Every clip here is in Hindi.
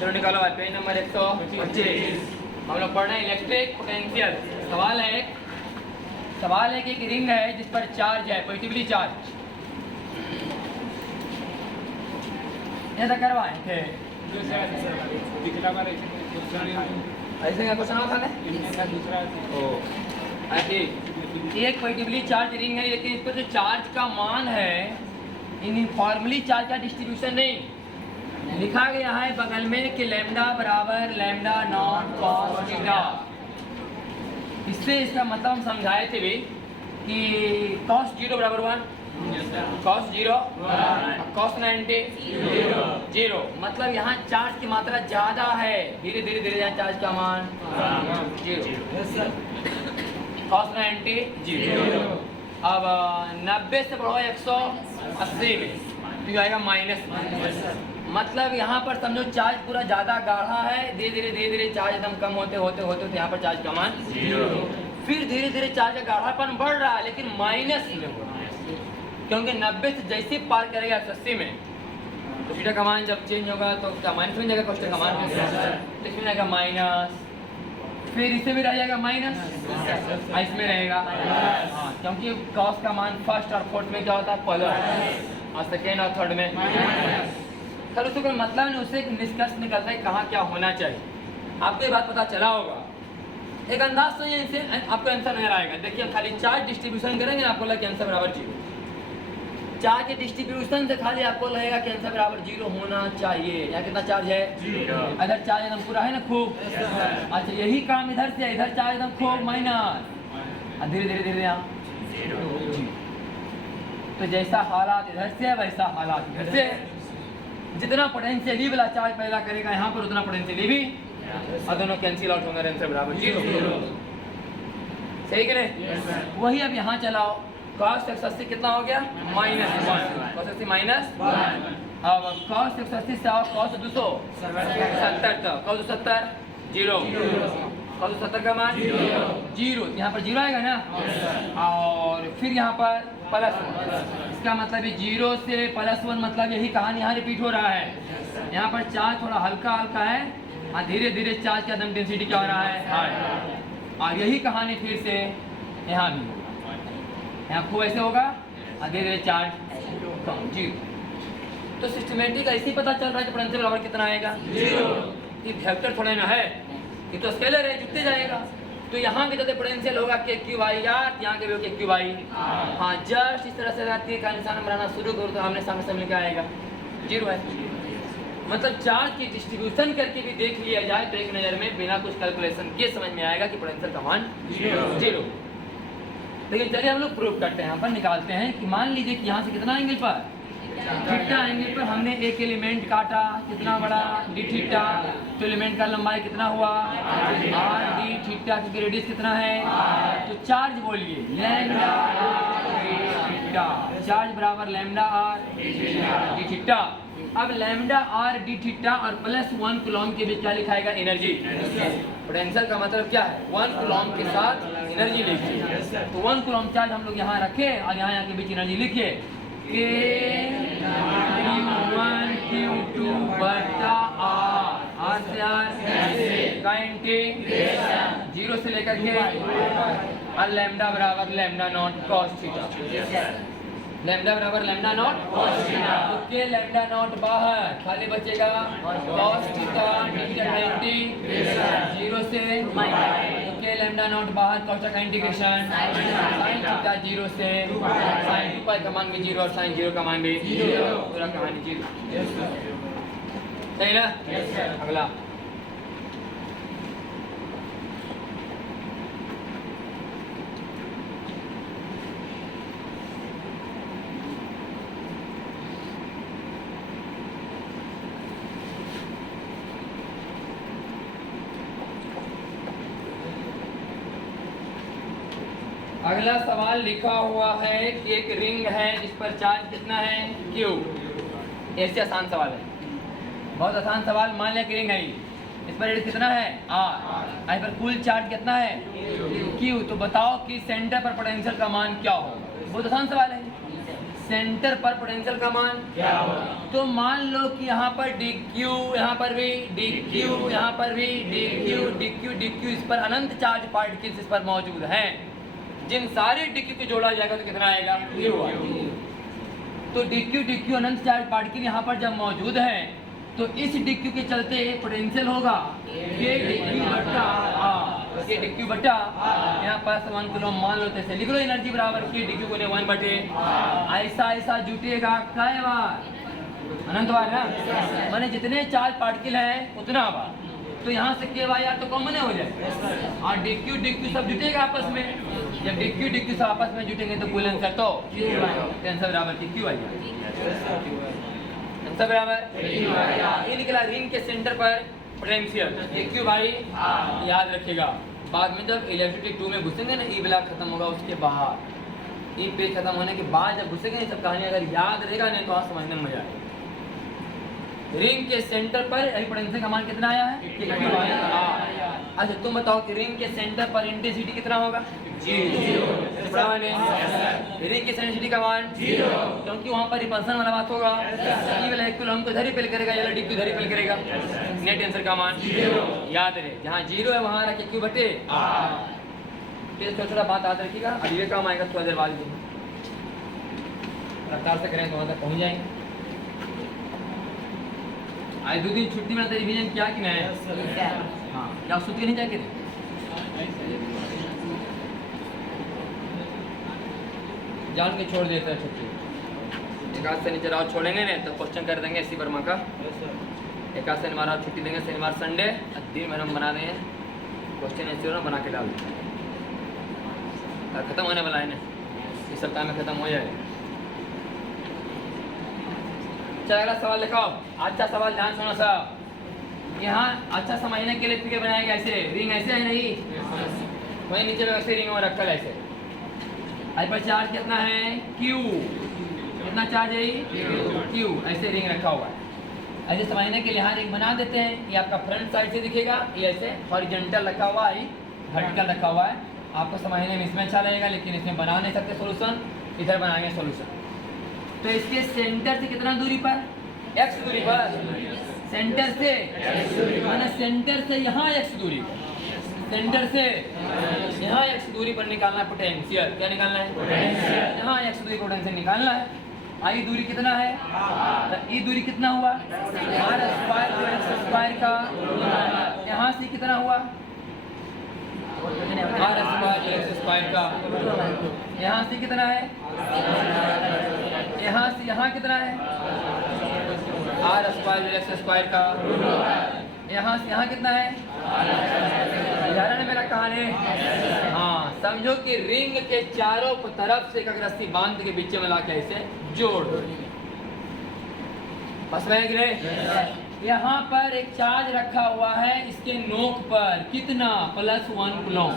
चलो निकालो भाई, पेज नंबर 125। हम लोग पढ़ रहे हैं इलेक्ट्रिक पोटेंशियल। सवाल है कि एक रिंग है जिस पर चार्ज है, पॉजिटिवली चार्ज। ऐसा करवाएं थे ऐसे क्या क्वेश्चन था एक पॉजिटिवली चार्ज रिंग है, लेकिन इस पर जो चार्ज का मान है यूनिफॉर्मली चार्ज का डिस्ट्रीब्यूशन नहीं लिखा गया है बगल में कि लैम्डा बराबर लैम्डा नॉट कॉस थीटा। इससे इसका मतलब हम समझाए थे भी कि कॉस 0 बराबर 1, कॉस 0, कॉस 90 0। मतलब यहाँ चार्ज की मात्रा ज्यादा है, धीरे धीरे धीरे यहाँ चार्ज का मान 0, कॉस 90 0। अब 90 से बढ़ो 180 में तो आएगा माइनस। मतलब यहाँ पर समझो चार्ज पूरा ज्यादा गाढ़ा है, धीरे धीरे चार्ज एकदम कम होते होते यहाँ पर चार्ज का मान 0। फिर धीरे धीरे चार्ज का गाढ़ापन बढ़ रहा है लेकिन माइनस में हो रहा है, क्योंकि 90 से जैसे पार करेगा 180 में तो थीटा का मान जब चेंज होगा तो क्या माइनस में जाएगा, कोष्टक का मान इसमें जाएगा माइनस, फिर इसे भी रह जाएगा माइनस, इसमें रहेगा क्योंकि कॉस का मान फर्स्ट और फोर्थ में क्या होता है प्लस और सेकेंड और थर्ड में। सर उससे कोई मतलब नहीं, उससे एक निष्कर्ष निकलता है कहाँ क्या होना चाहिए। आपको ये बात पता चला होगा, एक अंदाज से इनसे आपको आंसर नजर आएगा। देखिए हम खाली चार्ज डिस्ट्रीब्यूशन करेंगे आपको लगेगा आंसर बराबर 0। चार्ज के डिस्ट्रीब्यूशन से खाली आपको लगेगा कि आंसर बराबर 0 होना चाहिए। यहाँ कितना चार्ज है 0, इधर चार्ज एकदम पूरा है ना खूब। अच्छा यही काम इधर से, इधर चार्ज एकदम खूब माइनस, धीरे धीरे धीरे यहाँ 0। तो जैसा हालात इधर से है वैसा हालात इधर से। जितना पोटेंशियली वाला चार्ज पैदा करेगा यहाँ पर उतना पोटेंशियली भी, और दोनों कैंसिल आउट होंगे, आंसर बराबर 0। सही कि नहीं? वही अब यहाँ चलाओ, cos 180 कितना हो गया -1, cos 180 -1। अब cos 180 से आओ cos 270 तक, cos 270 0, cos 270 का मान 0, यहाँ पर 0 आएगा ना, और फिर यहाँ पर प्लस। इसका मतलब है 0 से +1, मतलब यही कहानी यहाँ रिपीट हो रहा है। यहाँ पर चार्ज थोड़ा हल्का हल्का है और धीरे धीरे चार्ज का एकदम डेंसिटी क्या हो रहा है हाई, और यही कहानी फिर से यहाँ भी होगा, यहाँ खूब ऐसे होगा और धीरे धीरे चार्ज कम 0। तो सिस्टमेटिक ऐसे ही पता चल रहा है कि पोटेंशियल बराबर कितना आएगा 0। ये वेक्टर थोड़ा ना है, ये तो स्केलर है, जुटते जाएगा। तो यहाँ के तो पोटेंशियल होगा के क्यू आई आर, यहाँ के भी के क्यू आई। हाँ जस्ट इस तरह से रहती का निशान बनाना शुरू करो तो हमने सामने सामने क्या आएगा 0 है। मतलब चार्ज की डिस्ट्रीब्यूशन करके भी देख लिया जाए तो एक नज़र में बिना कुछ कैलकुलेशन के समझ में आएगा कि पोटेंशियल का मान 0। लेकिन चलिए हम लोग प्रूव करते हैं, यहाँ पर निकालते हैं कि मान लीजिए कि यहाँ से कितना एंगल पर थीटा एंगल पर हमने एक एलिमेंट काटा, कितना बड़ा डी थीटा, तो एलिमेंट का लंबाई कितना हुआ आर डी थीटा, क्योंकि रेडियस कितना है, तो चार्ज बोलिए लैम्डा थीटा, चार्ज बराबर लैम्डा आर डी थीटा। अब लैम्डा आर डी थीटा और +1 कूलॉम के बीच क्या लिखाएगा एनर्जी। पोटेंशियल का मतलब क्या है 1 कूलॉम के साथ एनर्जी लिखिए, तो 1 कूलॉम चार्ज हम लोग यहाँ रखे और यहाँ के बीच एनर्जी लिखिए के Q1 Q2 बटा आर से आर का इंटीग्रेशन 0 से लेकर के और लैम्डा बराबर lambda naught cos theta, lambda बराबर lambda naught cos theta. Okay lambda naught बाहर खाली बचेगा कॉस थीटा का इंटीग्रेशन 0 से ओके लैम्डा नॉट बाहर कॉस का इंटीग्रेशन sin थीटा 0 से sin 2 पाई का मान भी 0 और sin 0 का मान भी 0, पूरा कहानी 0। सही ना? अगला अगला सवाल लिखा हुआ है कि एक रिंग है जिस पर चार्ज कितना है Q। ऐसे आसान सवाल है, बहुत आसान सवाल। मान लिया कि रिंग है, इस पर रेडियस कितना है R, इस पर कुल चार्ज कितना है Q। तो बताओ कि सेंटर पर पोटेंशियल का मान क्या होगा। बहुत आसान सवाल है। सेंटर पर पोटेंशियल का मान क्या होगा? तो मान लो कि यहाँ पर dq, यहाँ पर भी dq, यहाँ पर भी dq, dq, dq, इस पर अनंत चार्ज पार्टिकल्स इस पर मौजूद हैं। जिन सारे dq को जोड़ा जाएगा तो कितना आएगा? q। तो dq, dq अनंत चार्ज पार्टिकल यहाँ पर जब मौजूद है तो इस dq के चलते पोटेंशियल होगा k dq बटा r, k dq बटा यहाँ पर 1 कूलम मान लो, तो लिख लो एनर्जी बराबर k dq को 1 बटे ऐसा ऐसा जुटेगा कई बार? अनंत बार ना, माने जितने चार्ज पार्टिकल हैं उतना बार। तो यहाँ से k बाई r तो कॉमन हो जाए और dq dq सब जुटेगा आपस में। जब dq dq सब आपस में जुटेंगे तो कुल आंसर तो आंसर बराबर q आ जाएगा। आंसर बराबर ये निकला। रिंग के सेंटर पर पोटेंशियल ये क्यू भाई याद रखिएगा। बाद में जब इलेक्ट्रिसिटी 2 में घुसेंगे ना, ई ब्लॉक खत्म होगा, उसके बाहर ई पेज खत्म होने के बाद जब घुसेंगे ये सब कहानी अगर याद रहेगा नहीं तो आप समझने में मजा आएगा। रिंग के सेंटर पर पोटेंशियल का मान कितना आया है? अच्छा तुम बताओ कि रिंग के सेंटर पर इंटेंसिटी कितना होगा? 0। रिंग की सेंसिटिविटी का मान 0, क्योंकि वहाँ पर रिपल्सन वाला बात होगा। ई वाला एक कूलम को धरी पेल करेगा, या dq धरी पेल करेगा। नेट आंसर का मान 0 याद रहे। जहाँ 0 है वहाँ रखे q बटे r। छोटा छोटा बात याद रखिएगा। अब ये काम आएगा थोड़ा देर बाद, रफ्तार से करें तो वहाँ तक पहुँच जाएंगे। आज 2 दिन छुट्टी में रिवीजन क्या कि नहीं? हाँ क्या सुते नहीं जाके जान के छोड़ देता है छुट्टी। एक आध शनिचर और छोड़ेंगे ना तो क्वेश्चन कर देंगे इसी वर्मा का। एक आध शनिवार और छुट्टी देंगे, शनिवार संडे दिन में हम बना देंगे क्वेश्चन ऐसे ना बना के डाल देंगे। खत्म होने वाला है ना, इस सप्ताह में खत्म हो जाएगा। चल अगला सवाल लिखाओ। अच्छा सवाल ध्यान सुनो सब। यहाँ अच्छा समझने के लिए फिगर बनाया गया। ऐसे रिंग ऐसे है नहीं, वही नीचे वैसे रिंग में रखा है ऐसे। आज पर चार्ज कितना है? Q। कितना चार्ज है? Q। ऐसे रिंग रखा हुआ है। ऐसे समझने के लिए यहाँ रिंग बना देते हैं। ये आपका फ्रंट साइड से दिखेगा, ये ऐसे हॉरिजॉन्टल रखा हुआ है, वर्टिकल रखा हुआ है। आपको समझने में इसमें अच्छा लगेगा, लेकिन इसमें बना नहीं सकते सोल्यूशन, इधर बनाएंगे सोल्यूशन। तो इसके सेंटर से कितना दूरी पर? x दूरी पर। सेंटर से माने सेंटर से यहाँ x दूरी पर, सेंटर से यहाँ x दूरी पर निकालना पोटेंशियल। क्या निकालना है? पोटेंशियल। यहाँ x दूरी पोटेंशियल निकालना है। आई दूरी कितना है? तो ई दूरी कितना हुआ? r square plus x square का। यहाँ से कितना हुआ? r square plus x square का। यहाँ से कितना है? यहाँ से यहाँ कितना है? r square plus x square का। यहाँ से यहाँ कितना है? उदाहरण मेरा कहानी। हाँ समझो कि रिंग के चारों तरफ से एक रस्सी बांध के बीच में ला के इसे जोड़ दो। बस रहे यहाँ पर एक चार्ज रखा हुआ है, इसके नोक पर कितना? +1 कूलम।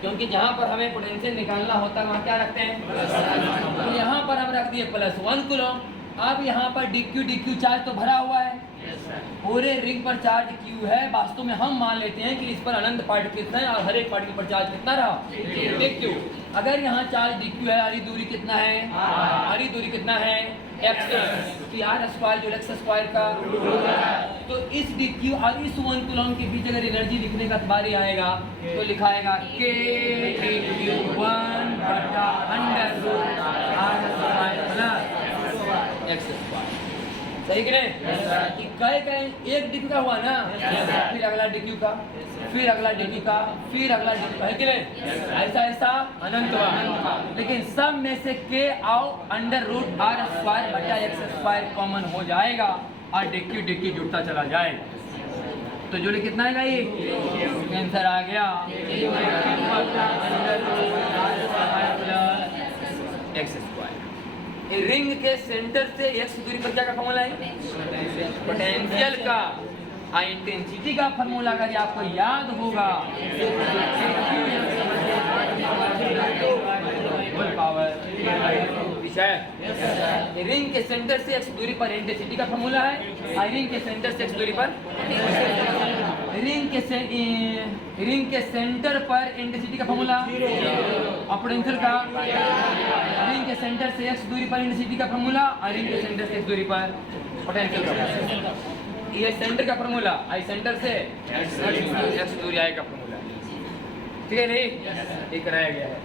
क्योंकि जहाँ पर हमें पोटेंशियल निकालना होता है वहाँ क्या रखते हैं? तो यहाँ पर हम रख दिए +1 कूलम। अब यहाँ पर dq चार्ज तो भरा हुआ है, पूरे रिंग पर चार्ज q है। वास्तव में हम मान लेते हैं कि इस पर अनंत पार्टिकल्स हैं और हर एक पार्टिकल पर चार्ज कितना रहा? dq। अगर यहाँ चार्ज dq है, हरी दूरी कितना है? हरी दूरी कितना है? x। तो r स्क्वायर जो x स्क्वायर का। तो इस dq और इस 1 कूलम के बीच अगर एनर्जी लिखने का बारी आएगा तो लिखाएगा k dq 1 बटा √r square plus x square. सही कि नहीं? कि कई एक dq का हुआ ना, फिर अगला dq का, फिर अगला dq का, फिर अगला dq का, है कि नहीं? ऐसा ऐसा अनंत हुआ। लेकिन सब में से k आओ √r स्क्वायर बटा x स्क्वायर कॉमन हो जाएगा और dq जुड़ता चला जाएगा। तो जोड़े कितना आएगा? ये आंसर आ गया x स्क्वायर। रिंग के सेंटर से x दूरी पर क्या का फॉर्मूला है? पोटेंशियल का। इंटेंसिटी का फॉर्मूला अगर आपको याद होगा रिंग के सेंटर से x दूरी पर इंटेंसिटी का फॉर्मूला है, रिंग के सेंटर से x दूरी पर रिंग के सेंटर पर इंटेंसिटी का फॉर्मूला और पोटेंशियल का, रिंग के सेंटर से x दूरी पर इंटेंसिटी का फॉर्मूला और रिंग के सेंटर से x दूरी पर पोटेंशियल का। ये सेंटर का फॉर्मूला, आई सेंटर से x दूरी आई का फॉर्मूला, ठीक है नहीं? ये कराया गया है।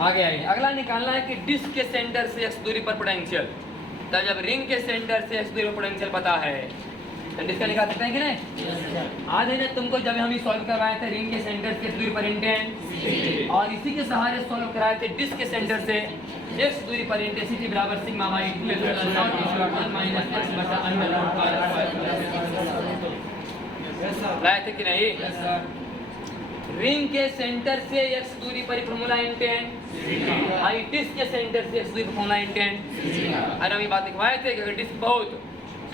आगे आइए, अगला निकालना है कि डिस्क के सेंटर से x दूरी पर पोटेंशियल। तो जब रिंग के सेंटर से x दूरी पर पोटेंशियल पता है तो डिस्क का निकाल सकते हैं कि नहीं? आज है तुमको जब हम सॉल्व करवाए थे रिंग के सेंटर से x दूरी पर इंटेंस, और इसी के सहारे सॉल्व कराए थे डिस्क के सेंटर से x दूरी पर इंटेंसिटी बराबर सिग्मा बाई 2 माइनस x बटा अंडर रूट लाए थे कि नहीं? रिंग के सेंटर से x दूरी पर फॉर्मूला इंटेंस, आई डिस्क के सेंटर से x दूरी पर फॉर्मूला इंटेंस। और हम ये बात लिखवाए थे कि अगर डिस्क बहुत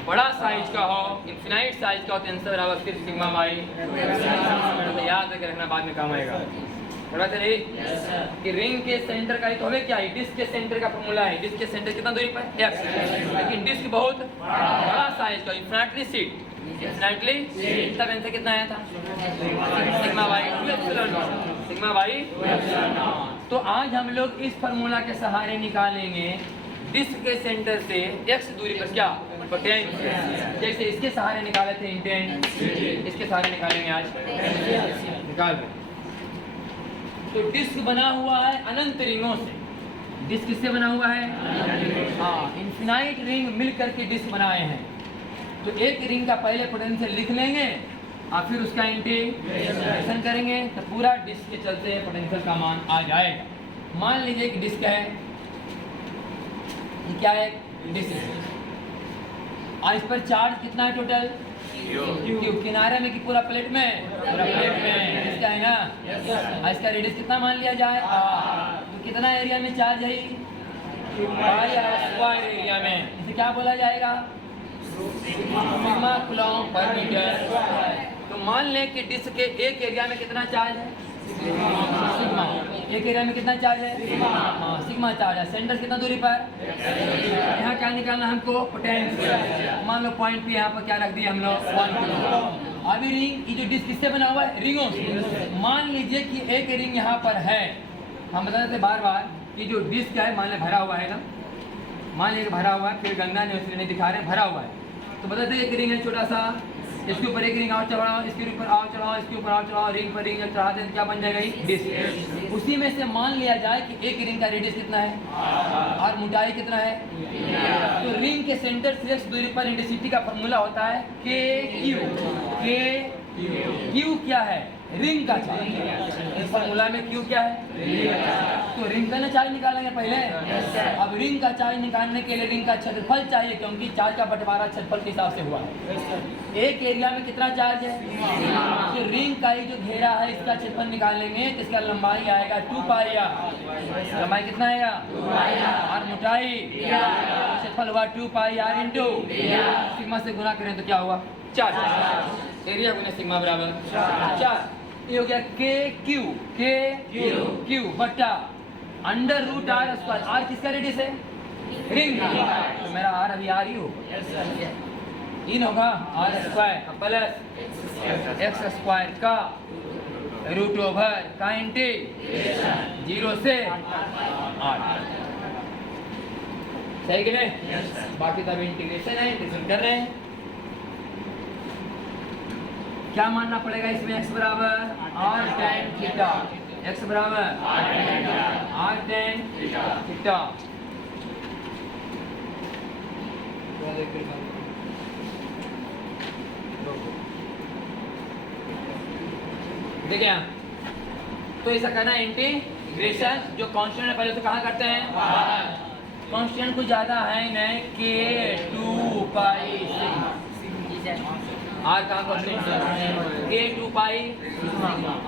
बड़ा साइज का हो, इनफिनाइट साइज का हो, तो आंसर बराबर सिर्फ सिग्मा बाई, तो याद रख रखना, बाद में काम आएगा। समझ रही कि रिंग के सेंटर का तो हमें क्या है, डिस्क के सेंटर का फॉर्मूला है, डिस्क के सेंटर कितना दूरी पर x, लेकिन डिस्क बहुत बड़ा साइज का, इनफिनिटली सीट, इनफिनिटली तब आंसर कितना आया था? Sigma by 2 epsilon not, sigma by. तो आज हम लोग इस फार्मूला के सहारे निकालेंगे डिस्क के सेंटर से x दूरी पर क्या पोटेंशियल, जैसे इसके सहारे निकाले थे इंटेंस, इसके सहारे निकालेंगे आज, निकाल। तो डिस्क बना हुआ है अनंत रिंगों से। डिस्क किससे बना हुआ है? हाँ, इनफिनाइट रिंग मिल करके डिस्क बनाए हैं। तो एक रिंग का पहले पोटेंशियल लिख लेंगे और फिर उसका इंटीग्रेशन करेंगे तो पूरा डिस्क के चलते पोटेंशियल का मान आ जाएगा। मान लीजिए कि डिस्क है, ये क्या है? डिस्क। और इस पर चार्ज कितना है टोटल? क्यू। किनारे में कि पूरा प्लेट में? पूरा प्लेट में। इसका है ना? और इसका रेडियस कितना मान लिया जाए? तो कितना एरिया में चार्ज है? पाई आर स्क्वायर एरिया में। इसे क्या बोला जाएगा? सिग्मा कूलम्ब पर मीटर। तो मान लें कि डिस्क के एक एरिया में कितना चार्ज है? सिग्मा। एक एरिया में कितना चार्ज है? हाँ, सिग्मा चार्ज है। सेंटर कितना दूरी पर? यहाँ क्या निकालना हमको? पोटेंशियल। मान लो पॉइंट पे यहाँ पर क्या रख दिया हम लोग? 1। अभी रिंग, ये जो डिस्क किससे बना हुआ है? रिंगों से। मान लीजिए कि एक रिंग यहाँ पर है, हम बता देते बार बार कि जो डिस्क है मान लीजिए भरा हुआ है ना, मान लीजिए भरा हुआ है, फिर गंगा ने उसने नहीं दिखा रहे हैं, भरा हुआ है। तो बताते एक रिंग है छोटा सा, इसके ऊपर एक रिंग और चढ़ाओ, इसके ऊपर और चढ़ाओ, इसके ऊपर और चढ़ाओ, रिंग पर रिंग चढ़ा दें, क्या बन जाएगा? डिस्क। उसी में से मान लिया जाए कि एक रिंग का रेडियस कितना है और मोटाई कितना है। तो रिंग के सेंटर से x दूरी पर इंटेंसिटी का फॉर्मूला होता है के क्यू क्या है? रिंग का चार्ज। इस फॉर्मूला में क्यू क्या है? तो रिंग का ना चार्ज निकालेंगे पहले। अब रिंग का चार्ज निकालने के लिए रिंग का क्षेत्रफल चाहिए, क्योंकि चार्ज का बंटवारा क्षेत्रफल के हिसाब से हुआ है। एक एरिया में कितना चार्ज है? तो रिंग का ही जो घेरा है इसका क्षेत्रफल निकालेंगे तो इसका लंबाई आएगा 2 पाई आर। लंबाई कितना आएगा? और मोटाई क्षेत्रफल हुआ 2 पाई आर इंटू सिग्मा से गुना करें तो क्या हुआ? 4। एरिया गुना सिग्मा बराबर 4। ये हो गया क्यू बटा under root R square. R किसका रेडियस है? रिंग। तो मेरा आर अभी आर ही होगा, इन होगा R square plus X square का रूट ओवर का इंटीग्रेशन 0 से r। सही कि नहीं? बाकी तब इंटीग्रेशन है, इंटीग्रेशन कर रहे हैं। क्या मानना पड़ेगा इसमें? x बराबर r tan थीटा, x बराबर r tan थीटा। देखिए, तो ऐसा करना इंटीग्रेशन जो कांस्टेंट है पहले तो कहाँ करते हैं? कांस्टेंट कुछ ज्यादा है नहीं, के 2 पाई आर का K 2 pi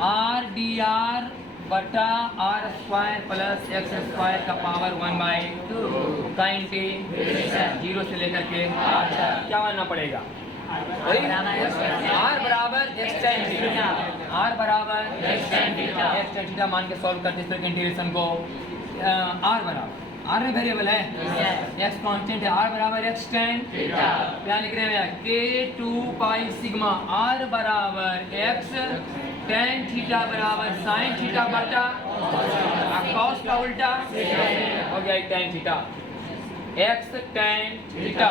R D R बटा R square plus X square का पावर 1/2 का इंटीग्रेशन 0 से लेकर के क्या मानना पड़ेगा? आर बराबर एक्स tan थीटा, आर बराबर एक्स tan थीटा मान के सॉल्व करते इस तरह के इंटीग्रेशन को। आर बराबर आर में वेरिएबल है, एक्स कांस्टेंट है, आर बराबर एक्स टेन क्या लिख रहे हैं के 2 पाई सिग्मा आर बराबर एक्स टेन थीटा बराबर साइन थीटा बटा कॉस का उल्टा हो गया tan theta, X tan theta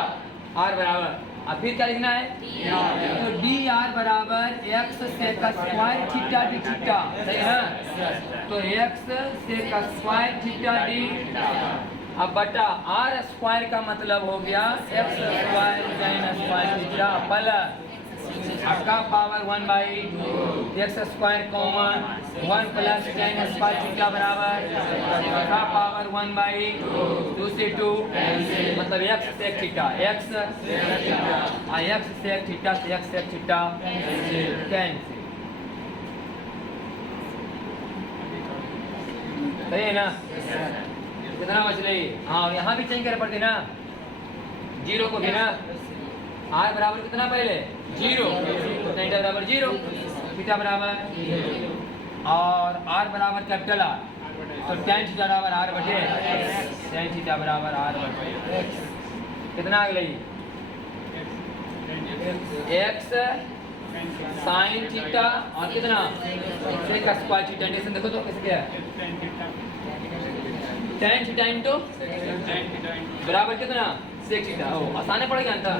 R बराबर। अब फिर क्या लिखना है, तो डी आर बराबर एक्स से का स्क्वायर थीटा डी थीटा, सही है, तो एक्स से का स्क्वायर थीटा डी, अब बटा आर स्क्वायर का मतलब हो गया x square sine square theta plus का power 1/2 x square common 1 plus sine square theta बराबर का पावर 1/2 से 2 मतलब x sec theta, x sec theta से एक्स सेक थीटा कैंसिल, सही है ना, कितना बच रही। हाँ यहाँ भी चेंज कर पड़ते ना, जीरो को भी ना, आर बराबर कितना पहले जीरो, तो थीटा बराबर जीरो, थीटा बराबर और आर बराबर कैपिटल आर, तो टेन थीटा बराबर आर बटे टेन थीटा बराबर आर बटे कितना आ गई एक्स साइन थीटा और कितना सेक का स्क्वायर थीटा, इंडेक्शन देखो तो कैसे क्या है, टेन थीटा इंटू बराबर कितना सेक थीटा, ओ आसान पड़ेगा अंतर,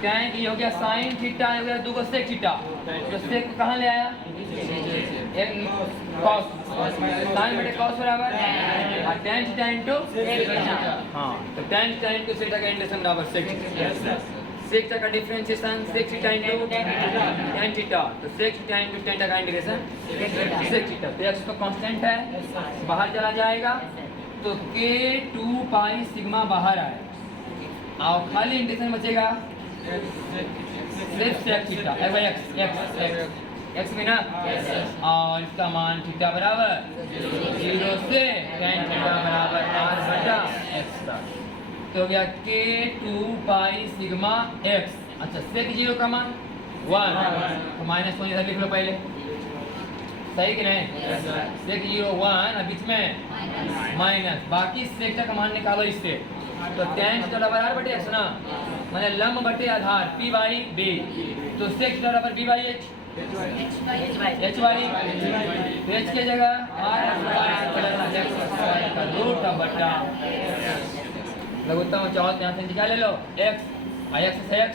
टेन ये हो गया साइन थीटा हो गया 2 को सेक थीटा, तो सेक को कहाँ ले आया एक कॉस, साइन बटे कॉस बराबर और टेन थीटा इंटू, हाँ तो टेन थीटा इंटू थीटा का इंडेक्शन बराबर सेक थीटा, सेक थीटा का differentiation sec theta into tan theta, तो sec theta into tan theta का इंटीग्रेशन सेक थीटा, तो एक्स तो कांस्टेंट है बाहर चला जाएगा, तो के 2 पाई सिग्मा बाहर आए और खाली इंटीग्रेशन बचेगा सिर्फ सेक थीटा एक्स में ना, और इसका मान थीटा बराबर 0 से टेन थीटा बराबर आर बटा एक्स तक, तो हो गया के 2 पाई सिग्मा एक्स, अच्छा सेक 0 का मान 1 तो माइनस 1 इधर लिख लो पहले, सही कि नहीं, सेक 0 1 और बीच में माइनस, बाकी सेक का मान निकालो इससे, तो टेन थीटा बराबर बटे एक्स ना, माने लंब बटे आधार p बाई b, तो सेक थीटा बराबर b by h, h by h के जगह r square plus x square का रूट बटा लघुत्तम चाहो यहाँ से निकाल ले लो x और x से x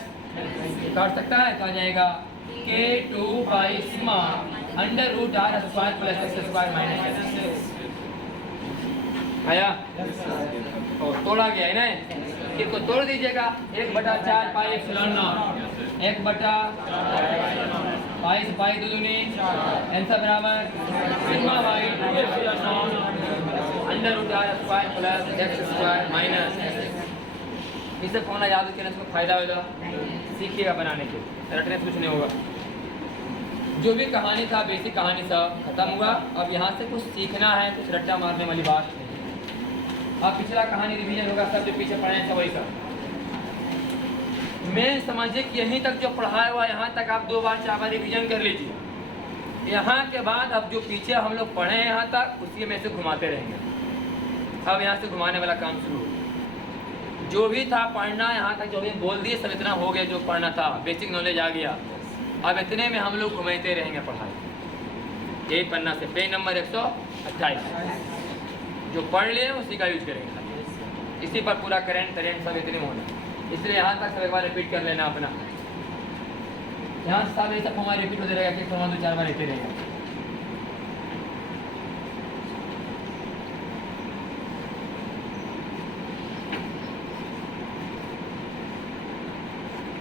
काट सकता है, तो आ जाएगा K 2 pi sigma under root r square plus x square minus आया, और तोड़ा गया है ना, इसको तोड़ दीजिएगा 1/4 पाई एप्सिलॉन नॉट 1/4 पाई से पाई 2 दूनी आंसर बराबर sigma by 2 epsilon not under root r square plus x square minus, इसे फोन याद रखना, इसको फायदा होगा सीखिएगा बनाने के, रटने से कुछ नहीं होगा। जो भी कहानी था बेसिक कहानी सब खत्म हुआ, अब यहाँ से कुछ सीखना है, कुछ रट्टा मारने वाली बात नहीं, अब पिछला कहानी रिवीजन होगा, सब जो पीछे पढ़े हैं वही सब मेन समझिए कि यहीं तक जो पढ़ाया हुआ यहाँ तक आप 2 बार 4 बार रिवीजन कर लीजिए, यहाँ के बाद अब जो पीछे हम लोग पढ़े हैं यहाँ तक उसी में से घुमाते रहेंगे, अब यहाँ से घुमाने वाला काम शुरू, जो भी था पढ़ना यहाँ तक जो भी बोल दिए सब इतना हो गया, जो पढ़ना था बेसिक नॉलेज आ गया, अब इतने में हम लोग घुमाते रहेंगे पढ़ाई, यही पन्ना से पेज नंबर 128 जो पढ़ लिए उसी का यूज करेंगे, इसी पर पूरा करेंट सब इतने होना, इसलिए यहाँ तक सब एक बार रिपीट कर लेना अपना, यहाँ से सब ऐसा हमारा रिपीट होते रहेगा कि 2-4 बार रहते रहेगा।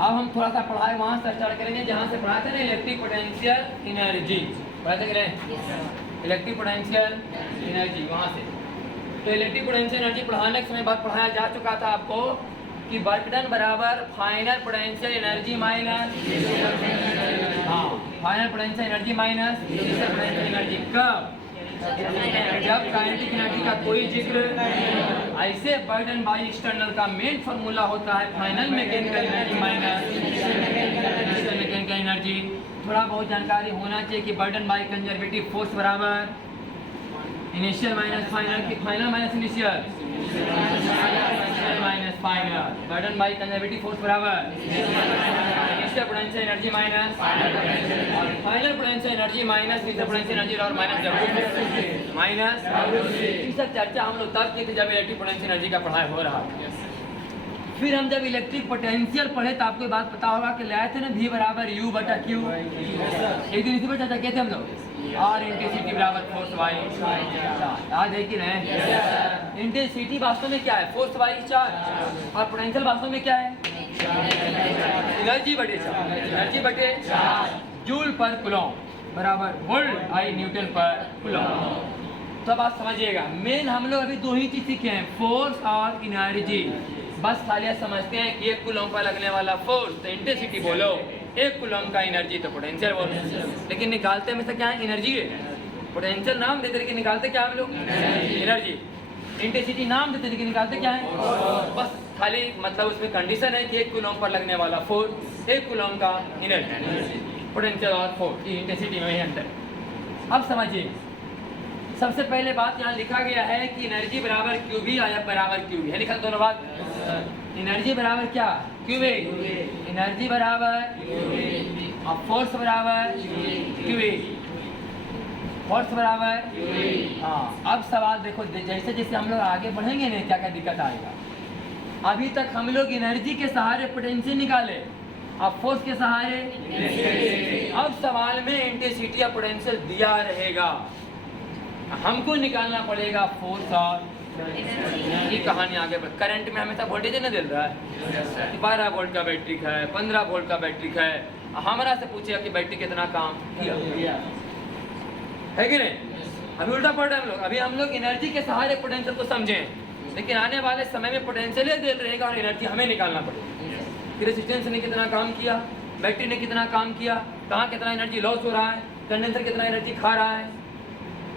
अब हम थोड़ा सा पढ़ाए वहाँ से स्टार्ट करेंगे जहाँ से पढ़ाते हैं ना इलेक्ट्रिक पोटेंशियल एनर्जी, पढ़ाते करें इलेक्ट्रिक पोटेंशियल एनर्जी वहाँ से, तो इलेक्ट्रिक पोटेंशियल एनर्जी पढ़ाने के समय बाद पढ़ाया जा चुका था आपको कि वर्क डन बराबर फाइनल पोटेंशियल एनर्जी माइनस, हाँ final potential energy minus initial potential energy, कब जब काइनेटिक एनर्जी का कोई जिक्र, ऐसे बर्डन बाई एक्सटर्नल का मेन फॉर्मूला होता है final mechanical energy minus initial mechanical energy. थोड़ा बहुत जानकारी होना चाहिए कि बर्डन बाई कंजर्वेटिव फोर्स बराबर इनिशियल माइनस फाइनल की, final minus initial minus final burden by conservative force बराबर initial potential energy minus final potential energy minus initial potential energy और माइनस डब्ल्यू माइनस इस चर्चा हम लोग तब की थी जब इलेक्ट्रिक पोटेंशियल एनर्जी का पढ़ाई हो रहा था। फिर हम जब इलेक्ट्रिक पोटेंशियल पढ़े तो आपको बात पता होगा कि लाए थे ना V बराबर U बटा Q। एक दिन इसी पर चर्चा किए थे हम लोग। और इंटेंसिटी बराबर फोर्स बाई याद है कि नहीं? इंटेंसिटी वास्तव में क्या है? Force by charge. और पोटेंशियल वास्तव में क्या है? एनर्जी बटे चार्ज। एनर्जी बटे जूल पर कूलॉम बराबर वोल्ट आई न्यूटन पर कूलॉम। तो अब आप समझिएगा मेन हम लोग अभी दो ही चीज सीखे हैं, फोर्स और एनर्जी। बस खाली समझते हैं कि एक कूलॉम पर लगने वाला फोर्स तो इंटेंसिटी बोलो, एक कूलॉम का एनर्जी तो पोटेंशियल बोलो। लेकिन निकालते हमेशा क्या है? एनर्जी है। पोटेंशियल नाम देते लेकिन निकालते क्या हम लोग? एनर्जी। इंटेंसिटी नाम देते लेकिन निकालते क्या है? बस खाली मतलब उसमें कंडीशन है कि एक कूलॉम पर लगने वाला फोर्स, एक कूलॉम का एनर्जी। पोटेंशियल और फोर्स की इंटेंसिटी में ही अंतर। अब समझिए सबसे पहले बात यहाँ लिखा गया है कि एनर्जी बराबर क्यू बी और एफ बराबर क्यू बी है। लिखा दोनों बात। एनर्जी बराबर क्या? Q B. एनर्जी बराबर और फोर्स बराबर क्यू बी। फोर्स बराबर हाँ। अब सवाल देखो जैसे जैसे हम लोग आगे बढ़ेंगे ना क्या क्या दिक्कत आएगा। अभी तक हम लोग एनर्जी के सहारे पोटेंशियल निकाले, अब फोर्स के सहारे। अब सवाल में इंटेंसिटी या पोटेंशियल दिया रहेगा, हमको निकालना पड़ेगा फोर्स और ये कहानी आगे बढ़। करंट में हमेशा वोल्टेज नहीं दे रहा है। 12 वोल्ट का बैटरी है, 15 वोल्ट का बैटरी है। हमारा से पूछेगा कि बैटरी कितना काम किया है कि नहीं? अभी उल्टा पड़ रहा है हम लोग। अभी हम लोग एनर्जी के सहारे पोटेंशियल को समझें, लेकिन आने वाले समय में पोटेंशियल दे रहेगा और एनर्जी हमें निकालना पड़ेगा कि रेजिस्टेंस ने कितना काम किया, बैटरी ने कितना काम किया, कहाँ कितना एनर्जी लॉस हो रहा है, कंडेंसर कितना एनर्जी खा रहा है।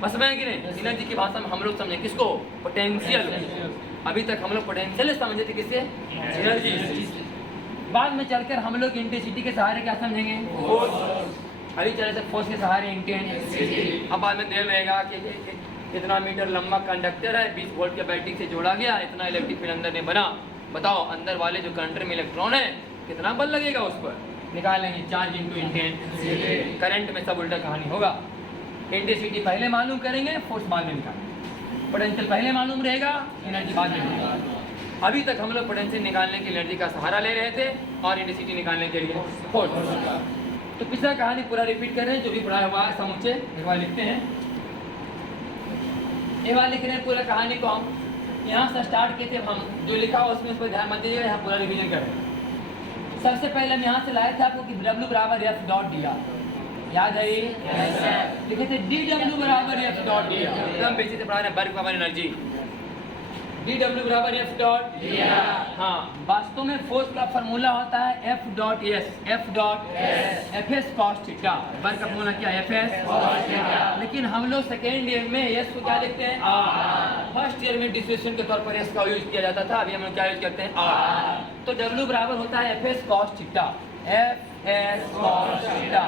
बस में कि नहीं? एनर्जी की भाषा में हम लोग समझे किसको? पोटेंशियल। अभी तक हम लोग पोटेंशियल समझे थे किससे? एनर्जी। बाद में चलकर हम लोग इंटेंसिटी के सहारे क्या समझेंगे? फोर्स। अभी चले थे फोर्स के सहारे इंटेंसिटी। अब बाद में देर रहेगा कि इतना मीटर लंबा कंडक्टर है, 20 वोल्ट के बैटरी से जोड़ा गया, इतना इलेक्ट्रिक फील्ड अंदर ने बना। बताओ अंदर वाले जो कंडक्टर में इलेक्ट्रॉन है कितना बल लगेगा उस पर? निकालेंगे चार्ज इंटू इंटेंसिटी। करंट में सब उल्टा कहानी होगा। इंटेंसिटी पहले मालूम करेंगे, फोर्स बाद में निकालेंगे। पोटेंशियल पहले मालूम रहेगा, एनर्जी बाद में निकालेंगे। अभी तक हम लोग पोटेंशियल निकालने के लिए एनर्जी का सहारा ले रहे थे और इंटेंसिटी निकालने के लिए फोर्स। तो पिछला कहानी पूरा रिपीट कर रहे हैं, जो भी पढ़ाया हुआ है समूचे एक बार लिखते हैं। एक बार लिख रहे हैं पूरा कहानी को। हम यहाँ से स्टार्ट किए थे, हम जो लिखा हुआ उसमें उस पर ध्यान मत दीजिएगा, यहाँ पूरा रिविजन कर रहे हैं। सबसे पहले हम यहाँ से लाए थे आपको कि W बराबर F डॉट दिया, याद है? लिखे थे dW बराबर F डॉट दिया। एकदम बेसिक से पढ़ा रहे हैं, वर्क पावर एनर्जी। dW बराबर F डॉट दिया। हाँ, वास्तव में फोर्स का फॉर्मूला होता है F dot S। F dot Fs cos theta. Work का फॉर्मूला क्या है? Fs cos theta. लेकिन हम लोग सेकेंड ईयर में S को क्या लिखते हैं? R। फर्स्ट ईयर में डिस्ट्रीब्यूशन के तौर पर S का यूज किया जाता था, अभी हम लोग क्या यूज करते हैं? R। तो W बराबर होता है Fs cos theta. Fs cos theta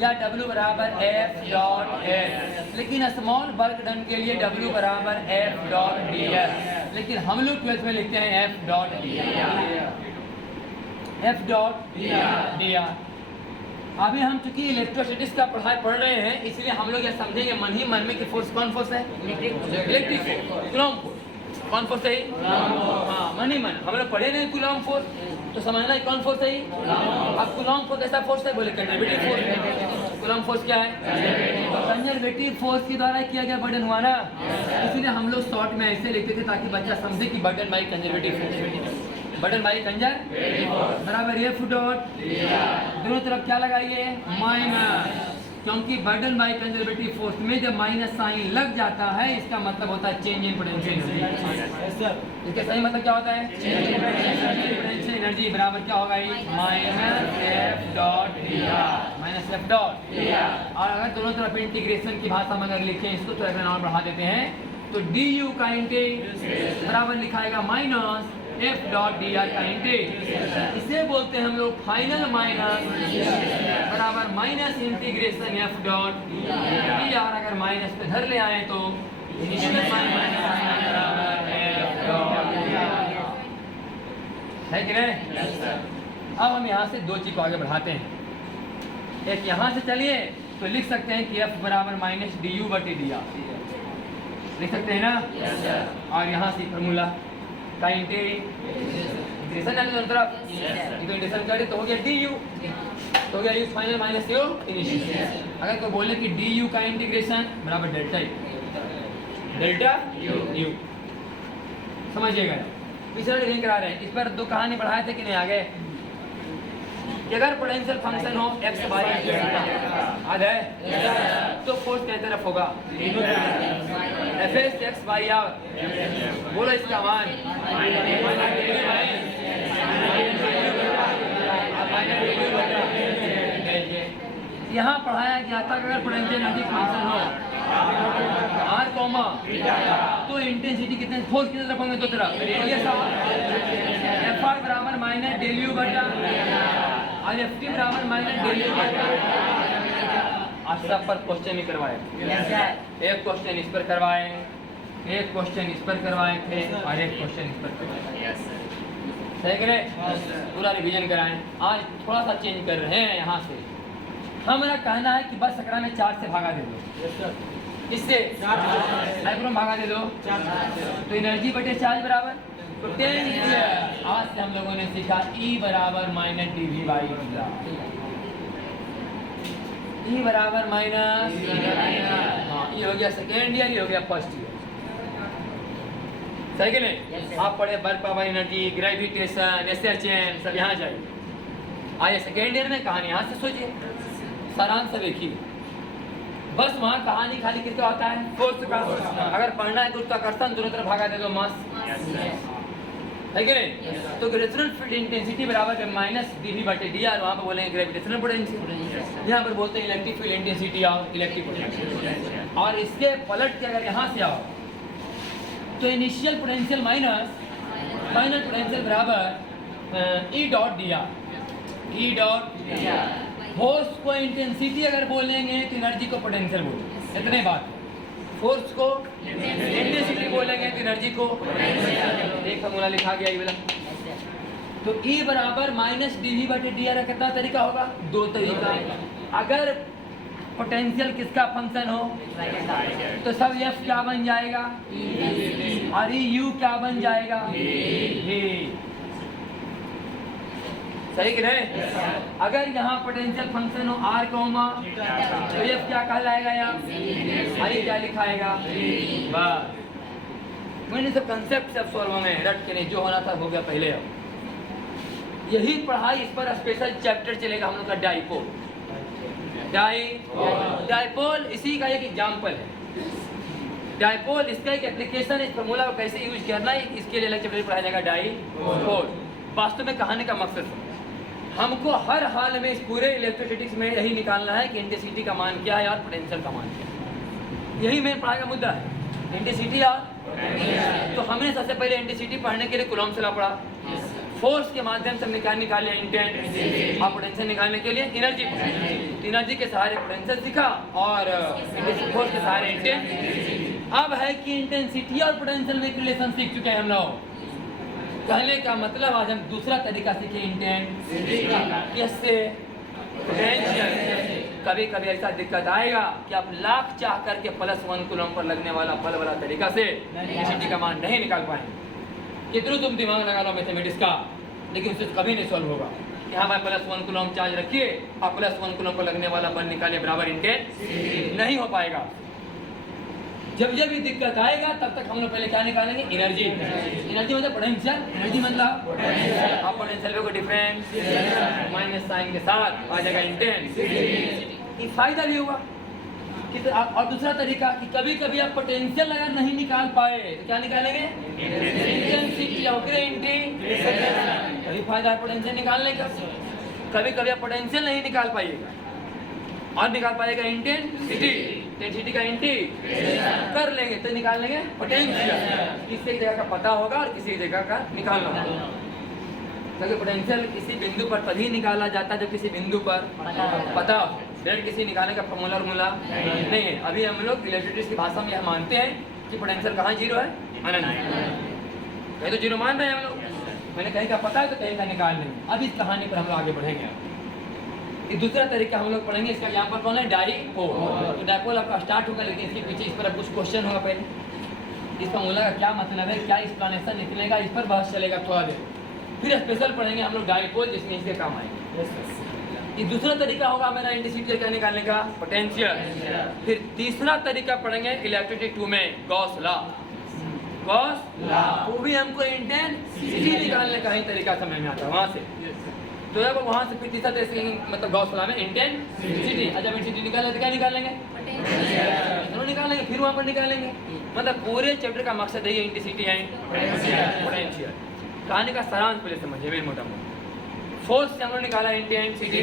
या W बराबर F डॉट S। लेकिन स्मॉल वर्क डन के लिए W बराबर F डॉट ds, लेकिन हम लोग 12th में लिखते हैं F dot F dot dr। अभी हम चूंकि इलेक्ट्रोस्टैटिक्स का पढ़ाई पढ़ रहे हैं, इसलिए हम लोग यह समझेंगे मन ही मन में कि फोर्स कौन फोर्स है? Electric force, Coulomb force. कौन फोर्स है? हाँ, मन ही मन। हम लोग पढ़े नहीं कूलॉम फोर्स, तो समझना है कौन फोर्स है? अब कूलॉम फोर्स कैसा फोर्स है? बोले कंजर्वेटिव फोर्स। कूलॉम फोर्स क्या है? कंजर्वेटिव फोर्स के द्वारा किया गया बर्डन हुआ ना, इसलिए हम लोग शॉर्ट में ऐसे लिखते थे ताकि बच्चा समझे कि burden by conservative force. Burden by Kanjar बराबर F डॉट, दोनों तरफ क्या लगाइए? माइनस, क्योंकि बर्डन बाई कंजर्वेटिव फोर्स में जब माइनस साइन लग जाता है इसका मतलब होता है चेंज इन पोटेंशियल एनर्जी। इसका सही मतलब क्या होता है? पोटेंशियल एनर्जी बराबर क्या होगा? Minus F dot minus F dot. और अगर दोनों तरफ इंटीग्रेशन की भाषा में अगर लिखें इसको तो ऐसा नाम बढ़ा देते हैं, तो du का इंटीग्रेशन बराबर लिखाएगा माइनस F डॉट dr का इंटीग्रेशन। इसे बोलते हैं हम लोग फाइनल माइनस बराबर minus integration F dot dr। अगर माइनस पे धर ले आए तो इनिशियल माइनस बराबर F है कि नहीं? अब हम यहाँ से दो चीज को आगे बढ़ाते हैं। एक यहाँ से चलिए तो लिख सकते हैं कि F बराबर माइनस डी यू बटे डी आर, लिख सकते हैं ना। और यहाँ से फॉर्मूला का इंटीग्रेशन है दोनों तरफ, तो इंटीग्रेशन करें तो हो गया डी यू, तो हो गया you final minus you initial. अगर कोई बोले कि डी यू का इंटीग्रेशन बराबर डेल्टा यू, समझिएगा। पिछले रिवीजन करा रहे हैं, इस पर दो कहानी पढ़ाए थे कि नहीं आगे, कि अगर पोटेंशियल फंक्शन हो x बाई आधा है तो फोर्स किस तरफ होगा, F S X by R. बोलो इसका मान यहाँ पढ़ाया गया था कि अगर पोटेंशियल एनर्जी फंक्शन हो आर कॉमा तो इंटेंसिटी कितने फोर्स कितने तरफ होंगे, दो तरफ। एफ आर बराबर माइनस डेल यू बटा और एफ टी बराबर माइनस डेल यू बटा। आज सब पर क्वेश्चन ही करवाए, एक क्वेश्चन इस पर करवाए, एक क्वेश्चन इस पर करवाए थे और एक क्वेश्चन इस पर करवाए, सही करे। पूरा रिवीजन कराएं। आज थोड़ा सा चेंज कर रहे हैं यहाँ से। हमारा कहना है कि बस सकरा में 4 से भागा दे दो, इससे माइक्रोन भागा दे दो तो एनर्जी बटे चार्ज बराबर पोटेंशियल। आज से हम लोगों ने सीखा E बराबर minus D V by D R, E बराबर माइनस, हाँ ये हो गया सेकेंड ईयर, ये हो गया फर्स्ट ईयर, सही कि नहीं? आप पढ़े work power energy, gravitation, SHM सब यहाँ जाइए। आइए सेकेंड ईयर में कहानी यहाँ से सोचिए, सारांश सब एक ही, बस वहाँ कहानी खाली किसका होता है, फोर्स का। अगर पढ़ना है तो उसका कर्षण दोनों तरफ भागा दे दो मास, है कि नहीं? तो ग्रेविटेशनल फील्ड इंटेंसिटी बराबर माइनस डी वी बटे डी आर, वहाँ पर बोलेंगे ग्रेविटेशनल पोटेंशियल, यहाँ पर बोलते हैं इलेक्ट्रिक फील्ड इंटेंसिटी और इलेक्ट्रिक पोटेंशियल। और इसके पलट के अगर यहाँ से आओ तो initial potential minus final potential बराबर E dot d r, E dot. Force को इंटेंसिटी अगर बोलेंगे तो एनर्जी को पोटेंशियल बोलेंगे, इतने बात है। फोर्स को इंटेंसिटी बोलेंगे तो एनर्जी को, एक फॉर्मूला लिखा गया ये वाला। तो E बराबर माइनस डी वी बटे डी आर का कितना तरीका होगा, दो तरीका। अगर पोटेंशियल किसका फंक्शन हो तो सब F क्या बन जाएगा और U क्या बन जाएगा, सही कि नहीं? अगर यहाँ पोटेंशियल फंक्शन हो आर कॉमा तो ये क्या कहलाएगा, यहाँ आई क्या लिखाएगा, बस। मैंने सब कंसेप्ट सब सॉल्व होंगे, रट के नहीं, जो होना था हो गया पहले। अब यही पढ़ाई, इस पर स्पेशल चैप्टर चलेगा हम लोग का डाइपोल। डाइपोल इसी का एक एग्जाम्पल है। डाइपोल इसका एक एप्लीकेशन, इस फॉर्मूला को कैसे यूज करना है इसके लिए अलग चैप्टर पढ़ाया जाएगा डाइपोल। वास्तव में कहानी का मकसद हमको हर हाल में इस पूरे इलेक्ट्रोस्टैटिक्स में यही निकालना है कि इंटेंसिटी का मान क्या है और पोटेंशियल का मान क्या है। यही मेन पढ़ाई का मुद्दा है, इंटेंसिटी और। तो हमने सबसे पहले इंटेंसिटी पढ़ने के लिए कूलॉम से लॉ पढ़ा, फोर्स के माध्यम से निकाल लिया इंटेंट, और पोटेंशियल निकालने के लिए एनर्जी, एनर्जी के सहारे पोटेंशियल सीखा और फोर्स के सहारे इंटेंट। अब है कि इंटेंसिटी और पोटेंशियल में रिलेशन सीख चुके हैं हम लोग। कहने का मतलब आज हम दूसरा तरीका सीखे इंटेंट, कैसे पोटेंशियल। कभी कभी ऐसा दिक्कत आएगा कि आप लाख चाह करके +1 कूलम पर लगने वाला बल वाला तरीका से इंटेंसिटी का मान नहीं निकाल पाएंगे। कितना तुम दिमाग लगा लो मैथमेटिक्स का, लेकिन उससे कभी नहीं सॉल्व होगा कि हाँ भाई +1 कूलम चार्ज रखिए और +1 कूलम पर लगने वाला बल निकालिए बराबर इंटेंट, नहीं हो पाएगा। जब जब भी दिक्कत आएगा तब तक हम लोग पहले क्या निकालेंगे, एनर्जी। एनर्जी मतलब पोटेंशियल, एनर्जी मतलब आप पोटेंशियल को डिफरेंस माइनस साइन के साथ आ जाएगा इंटेंस। फायदा भी होगा कि और दूसरा तरीका कि कभी कभी आप पोटेंशियल अगर नहीं निकाल पाए तो क्या निकालेंगे, इंटेंसिटी और इंटेंस। कभी फायदा है पोटेंशियल निकालने का, कभी कभी आप पोटेंशियल नहीं निकाल पाइएगा और निकाल पाएगा इंटेंसिटी, इंटेंसिटी का इंटीग्रेशन कर लेंगे तो निकाल लेंगे पोटेंशियल। किसी जगह का पता होगा और किसी जगह का निकालना होगा। क्योंकि पोटेंशियल किसी बिंदु पर तभी निकाला जाता है जब किसी बिंदु पर पता हो। डायरेक्ट किसी निकालने का फॉर्मूला नहीं है। अभी हम लोग रिलेटिविटी की भाषा में यह मानते हैं कि पोटेंशियल कहाँ जीरो है, अनंत। कहीं तो जीरो मान रहे हैं हम लोग, मैंने कहीं का पता है तो कहीं का निकाल लेंगे। अब इस कहानी पर हम लोग आगे बढ़ेंगे। एक दूसरा तरीका हम लोग पढ़ेंगे, इसका यहाँ पर कौन है, डाइपोल। तो डाइपोल आपका स्टार्ट होगा, लेकिन इसके पीछे इस पर अब कुछ क्वेश्चन होगा। पहले इस फॉर्मूला का क्या मतलब है, क्या एक्सप्लेनेशन निकलेगा, इस पर बहस चलेगा थोड़ा देर। फिर स्पेशल पढ़ेंगे हम लोग डाइपोल, जिसमें इसके काम आएंगे। ये दूसरा तरीका होगा मेरा इंटेंसिटी क्या निकालने का, पोटेंशियल। फिर तीसरा तरीका पढ़ेंगे इलेक्ट्रिसिटी 2 में गॉस लॉ। गॉस लॉ वो भी हमको इंटेंसिटी निकालने का ही तरीका समझ में आता है वहाँ से। तो जब वहाँ से फिर तीसरा तरीका मतलब गॉस लॉ में इंटेंसिटी, जब इंटेंसिटी निकालेंगे तो क्या निकालेंगे, दोनों निकालेंगे, फिर वहाँ पर निकालेंगे। मतलब पूरे चैप्टर का मकसद है ये इंटेंसिटी है पोटेंशियल। कहानी का सारांश पहले समझिए मेरे मोटा मोटा। फोर्स से हम लोग निकाला इंटेंसिटी,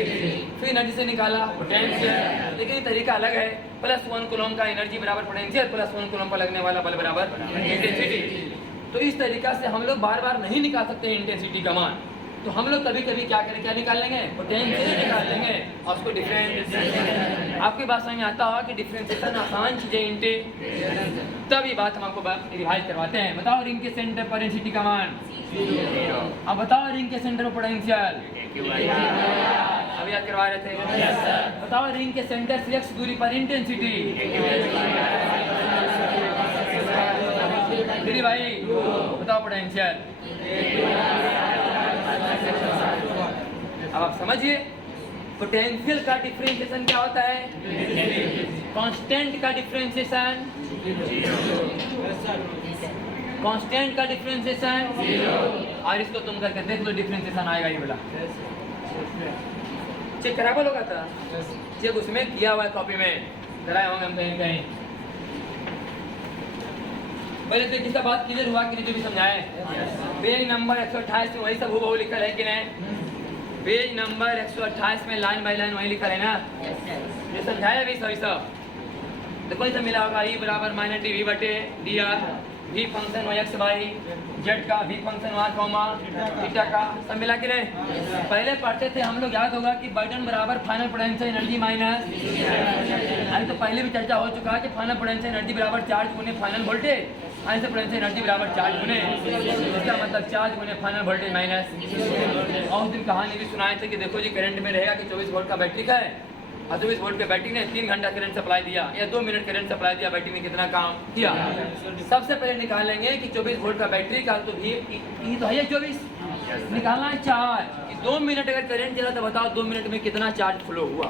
फिर एनर्जी से निकाला पोटेंशियल, लेकिन ये तरीका अलग है। +1 कूलम का एनर्जी बराबर पोटेंशियल, +1 कूलम पर लगने वाला बल बराबर इंटेंसिटी। तो इस तरीका से हम लोग बार बार नहीं निकाल सकते इंटेंसिटी का मान। तो हम लोग कभी कभी क्या करें, क्या निकाल लेंगे, पोटेंशियल निकाल लेंगे और उसको डिफरेंस। आपकी बात समझ में आता होगा कि डिफरेंशिएशन आसान चीज़ है इंटे। तब ये बात हम आपको रिवाइज करवाते हैं। बताओ रिंग के सेंटर पर इंटेंसिटी का मान, अब बताओ रिंग के सेंटर पर पोटेंशियल, अभी आप करवा रहे थे। बताओ रिंग के सेंटर से x दूरी पर इंटेंसिटी, भाई बताओ पोटेंशियल। अब आप समझिए पोटेंशियल का डिफरेंशिएशन क्या होता है, कांस्टेंट का डिफरेंशिएशन, कांस्टेंट का डिफरेंशिएशन, और इसको तुम करके देख लो डिफरेंशिएशन आएगा ये वाला। चेक करा लोग था, चेक उसमें किया हुआ है कॉपी में, कराए होंगे हम कहीं कहीं। पहले तो किसका बात क्लियर हुआ कि नहीं, जो भी समझाए। पेज नंबर 128 में वही सब हूबहू लिखा है कि नहीं, पेज नंबर 128 में लाइन बाय लाइन वही लिखा है ना, ये समझाया भी सही सब। देखो इसे मिला होगा E बराबर -dv/dr, v function x by z का, v function r comma theta का, सब मिला के नहीं। पहले पढ़ते थे हम लोग, याद होगा कि बर्डन बराबर फाइनल पोटेंशियल एनर्जी माइनस, अभी तो पहले भी चर्चा हो चुका है कि फाइनल पोटेंशियल एनर्जी बराबर चार्ज गुने final voltage, final potential energy बराबर चार्ज गुने, इसका मतलब चार्ज गुने फाइनल वोल्टेज माइनस। और उस दिन कहानी भी सुनाए थे कि देखो जी करंट में रहेगा कि 24 वोल्ट का बैटरी का है, और 24 वोल्ट के बैटरी ने 3 घंटा करंट सप्लाई दिया या 2 मिनट करंट सप्लाई दिया, बैटरी ने कितना काम किया। सबसे पहले निकालेंगे कि 24 वोल्ट का बैटरी का, तो ये तो है 24, निकालना है चार्ज कि 2 मिनट अगर करंट चला तो बताओ 2 मिनट में कितना चार्ज फ्लो हुआ।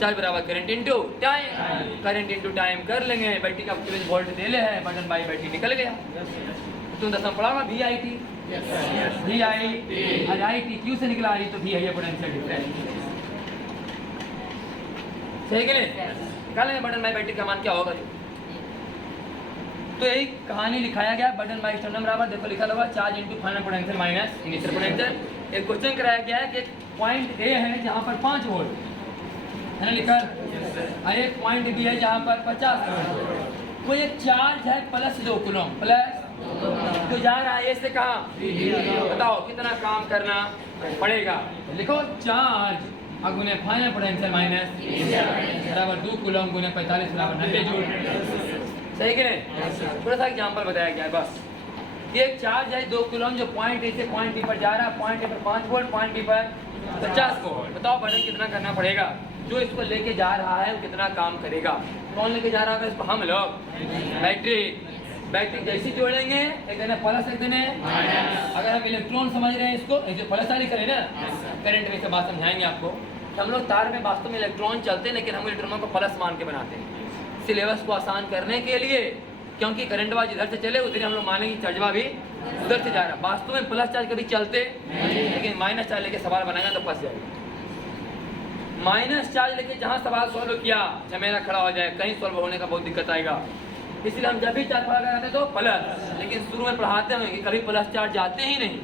चार्ज बराबर current into time, current into time कर लेंगे, बैटरी का 24 वोल्ट दे ले है, बटन बाई बैटरी निकल गया। तुम दसम पढ़ा हुआ VIT, और IT क्यू से निकला रही तो भी है ये पोटेंशियल डिफरेंस, सही कि नहीं। निकाल लेंगे बटन बाई बैटरी का मान क्या होगा। तो यही कहानी लिखाया गया, बटन बाई एक्सटर्नल बराबर देखो लिखा होगा charge into final potential minus initial potential. एक क्वेश्चन कराया गया है कि एक पॉइंट A है जहाँ पर 5 वोल्ट है ना लिखा, और एक पॉइंट B है जहाँ पर 50 वोल्ट। वो एक चार्ज है +2 कूलम, प्लस तो जा रहा है A से कहाँ, बताओ कितना काम करना पड़ेगा। लिखो चार्ज गुने फाइनल पोटेंशियल माइनस बराबर 2 कूलम गुने 45 बराबर 90 जूल, सही कि नहीं। थोड़ा सा एग्जाम्पल बताया गया है बस। ये एक चार्ज है 2 कूलम जो पॉइंट A से पॉइंट B पर जा रहा है, पॉइंट A पर 5 वोल्ट, पॉइंट B पर 50 वोल्ट। बताओ बटन कितना करना पड़ेगा, जो इसको लेके जा रहा है वो कितना काम करेगा। कौन लेके जा रहा है इसको, हम लोग। बैटरी जैसे जोड़ेंगे, एक दिन प्लस एक दिन अगर हम इलेक्ट्रॉन समझ रहे हैं इसको ऐसे प्लस वाली करें ना, करंट में से बात समझाएंगे आपको। हम लोग तार में वास्तव में इलेक्ट्रॉन चलते हैं, लेकिन हम इलेक्ट्रॉनों को प्लस मान के बनाते हैं सिलेबस को आसान करने के लिए, क्योंकि करंट वाज इधर से चले उधर हम लोग मानेंगे चार्जवा भी उधर से जा रहा है। वास्तव में प्लस चार्ज कभी चलते, लेकिन माइनस चार्ज लेके सवाल बनाएगा तो फंस जाएगा। माइनस चार्ज लेके जहाँ सवाल सॉल्व किया झमेला खड़ा हो जाए, कहीं सॉल्व होने का बहुत दिक्कत आएगा। इसलिए हम जब भी चार्ज पढ़ा कराते तो प्लस, लेकिन शुरू में पढ़ाते हैं कि कभी प्लस चार्ज जाते ही नहीं।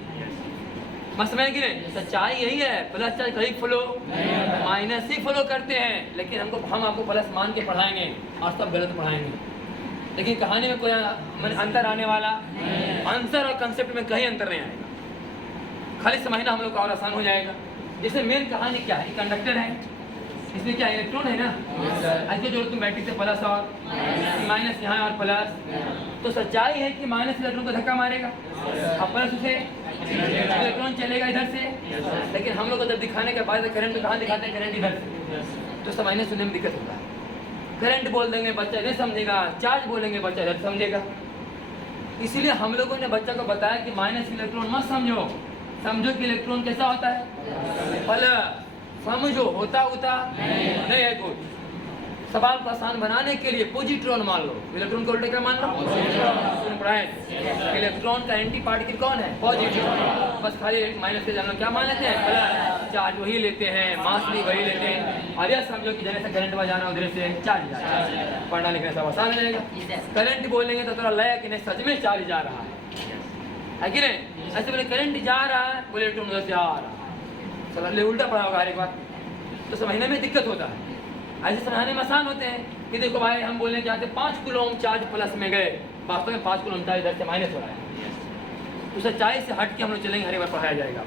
मस्त में कि नहीं, सच्चाई यही है, प्लस चार्ज कभी फ्लो माइनस ही फ्लो करते हैं, लेकिन हम आपको प्लस मान के पढ़ाएंगे और सब गलत पढ़ाएंगे। लेकिन कहानी में कोई अंतर आने वाला, आंसर और कंसेप्ट में कहीं अंतर नहीं आएगा, खाली समझना हम लोग का और आसान हो जाएगा। जैसे मेन कहानी क्या है, कंडक्टर है, इसमें क्या इलेक्ट्रॉन है ना, ऐसे जो तुम बैटरी से प्लस और माइनस यहाँ और प्लस, तो सच्चाई है कि माइनस इलेक्ट्रॉन को धक्का मारेगा और प्लस उसे इलेक्ट्रॉन चलेगा इधर से। लेकिन हम लोग को जब दिखाने के बाद करंट तो कहाँ दिखाते हैं, करंट इधर से, तो समझने सुनने में दिक्कत होता है। करंट बोल देंगे बच्चा इधर समझेगा, चार्ज बोलेंगे बच्चा इधर समझेगा। इसीलिए हम लोगों ने बच्चा को बताया कि माइनस इलेक्ट्रॉन मत समझो, समझो कि इलेक्ट्रॉन कैसा होता है, प्लस। समझो होता नहीं है कुछ। सवाल को आसान बनाने के लिए पॉजिट्रॉन मान लो, इलेक्ट्रॉन को उल्टे क्या मान लो, इलेक्ट्रॉन का एंटी पार्टिकल कौन है, पॉजिट्रॉन। बस खाली माइनस के जानना क्या मान लेते हैं, प्लस। चार्ज वही लेते हैं, मास भी वही लेते हैं। और यह समझो कि जैसे करंट में जाना उधर से चार्ज जा रहा है, पढ़ना लिखना सब आसान हो जाएगा। करंट बोलेंगे तो थोड़ा लय कि नहीं सच में चार्ज जा रहा है कि नहीं। ऐसे बोले करंट जा रहा है, बोले इलेक्ट्रॉन उधर से आ रहा है, चलो उल्टा पड़ा होगा हर एक बार, तो समझने में दिक्कत होता है। ऐसे समझाने में आसान होते हैं कि देखो भाई हम बोलने चाहते 5 कूलम चार्ज प्लस में गए, वास्तव में 5 कूलम चार्ज इधर से माइनस हो रहा है, तो सच्चाई से हट के हम लोग चलेंगे, हर एक बार पढ़ाया जाएगा।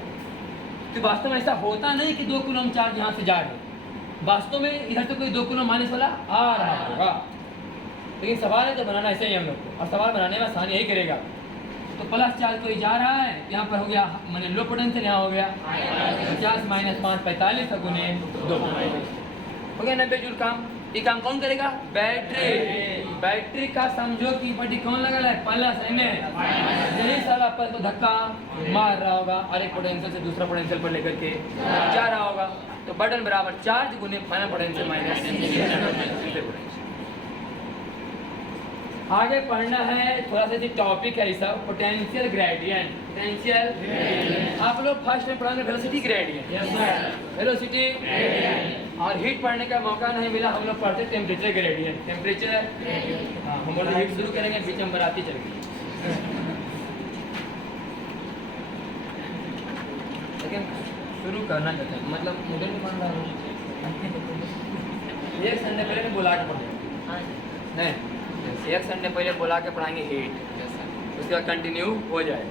तो वास्तव में ऐसा होता नहीं कि 2 कूलम चार्ज यहाँ से जा रहे, वास्तव में इधर से कोई 2 कूलम माइनस वाला आ रहा होगा। लेकिन सवाल है तो बनाना ऐसे ही हम लोग को, और सवाल बनाने में आसान यही करेगा। तो प्लस चार्ज कोई जा रहा है, यहाँ पर हो गया मैंने लो पोटेंशियल, यहाँ हो गया 50 माइनस 5 45 गुने 2 हो गया 90 जूल काम। ये काम कौन करेगा, बैटरी। बैटरी का समझो कि पट्टी कौन लगा है, प्लस है, यही सारा पर तो धक्का मार रहा होगा और एक पोटेंशियल से दूसरा पोटेंशियल पर लेकर के जा रहा होगा। तो बटन बराबर चार्ज गुने फाइनल पोटेंशियल माइनस। आगे पढ़ना है थोड़ा सा टॉपिक है सब, पोटेंशियल ग्रेडियंट। पोटेंशियल आप लोग फर्स्ट में पढ़ाएंगे वेलोसिटी ग्रेडियंट, वेलोसिटी। और हीट पढ़ने का मौका नहीं मिला, हम लोग पढ़ते टेम्परेचर ग्रेडियंट। टेम्परेचर हाँ, हम लोग हीट शुरू करेंगे, बीच में बराती चलेंगे। लेकिन शुरू करना चाहते हैं, मतलब मुझे नहीं मान रहा हूँ। एक संडे पहले मैं बुला के पढ़ेंगे, नहीं एक संडे पहले बुला के पढ़ाएंगे हीट, उसके बाद कंटिन्यू हो जाए।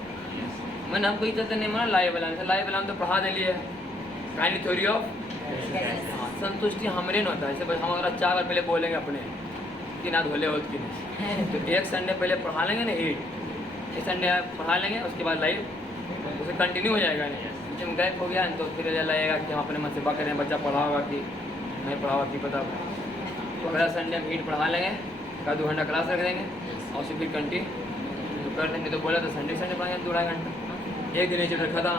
मैंने हमको इतना नहीं माना लाइव वाला तो पढ़ा दे लिए, काइंडली थ्योरी ऑफ संतुष्टि हमरे न होता है। ऐसे बस हम अगर 4 बार पहले बोलेंगे अपने कि ना धोले हो कि नहीं, तो एक संडे पहले पढ़ा लेंगे ना हीट, एक संडे पढ़ा लेंगे, उसके बाद लाइव उसे कंटिन्यू हो जाएगा। नहीं जब गैप हो गया तो फिर लगेगा कि हम अपने मन से बात करें, बच्चा पढ़ा होगा कि नहीं पढ़ा होगा कि पता। तो अगला संडे हम हीट पढ़ा लेंगे, का 2 घंटा क्लास रख देंगे और फिर कंटिन्यू कर देंगे। तो बोला तो संडे पढ़ाएंगे 2-2.5 घंटा, एक दिन नीचे रखा था।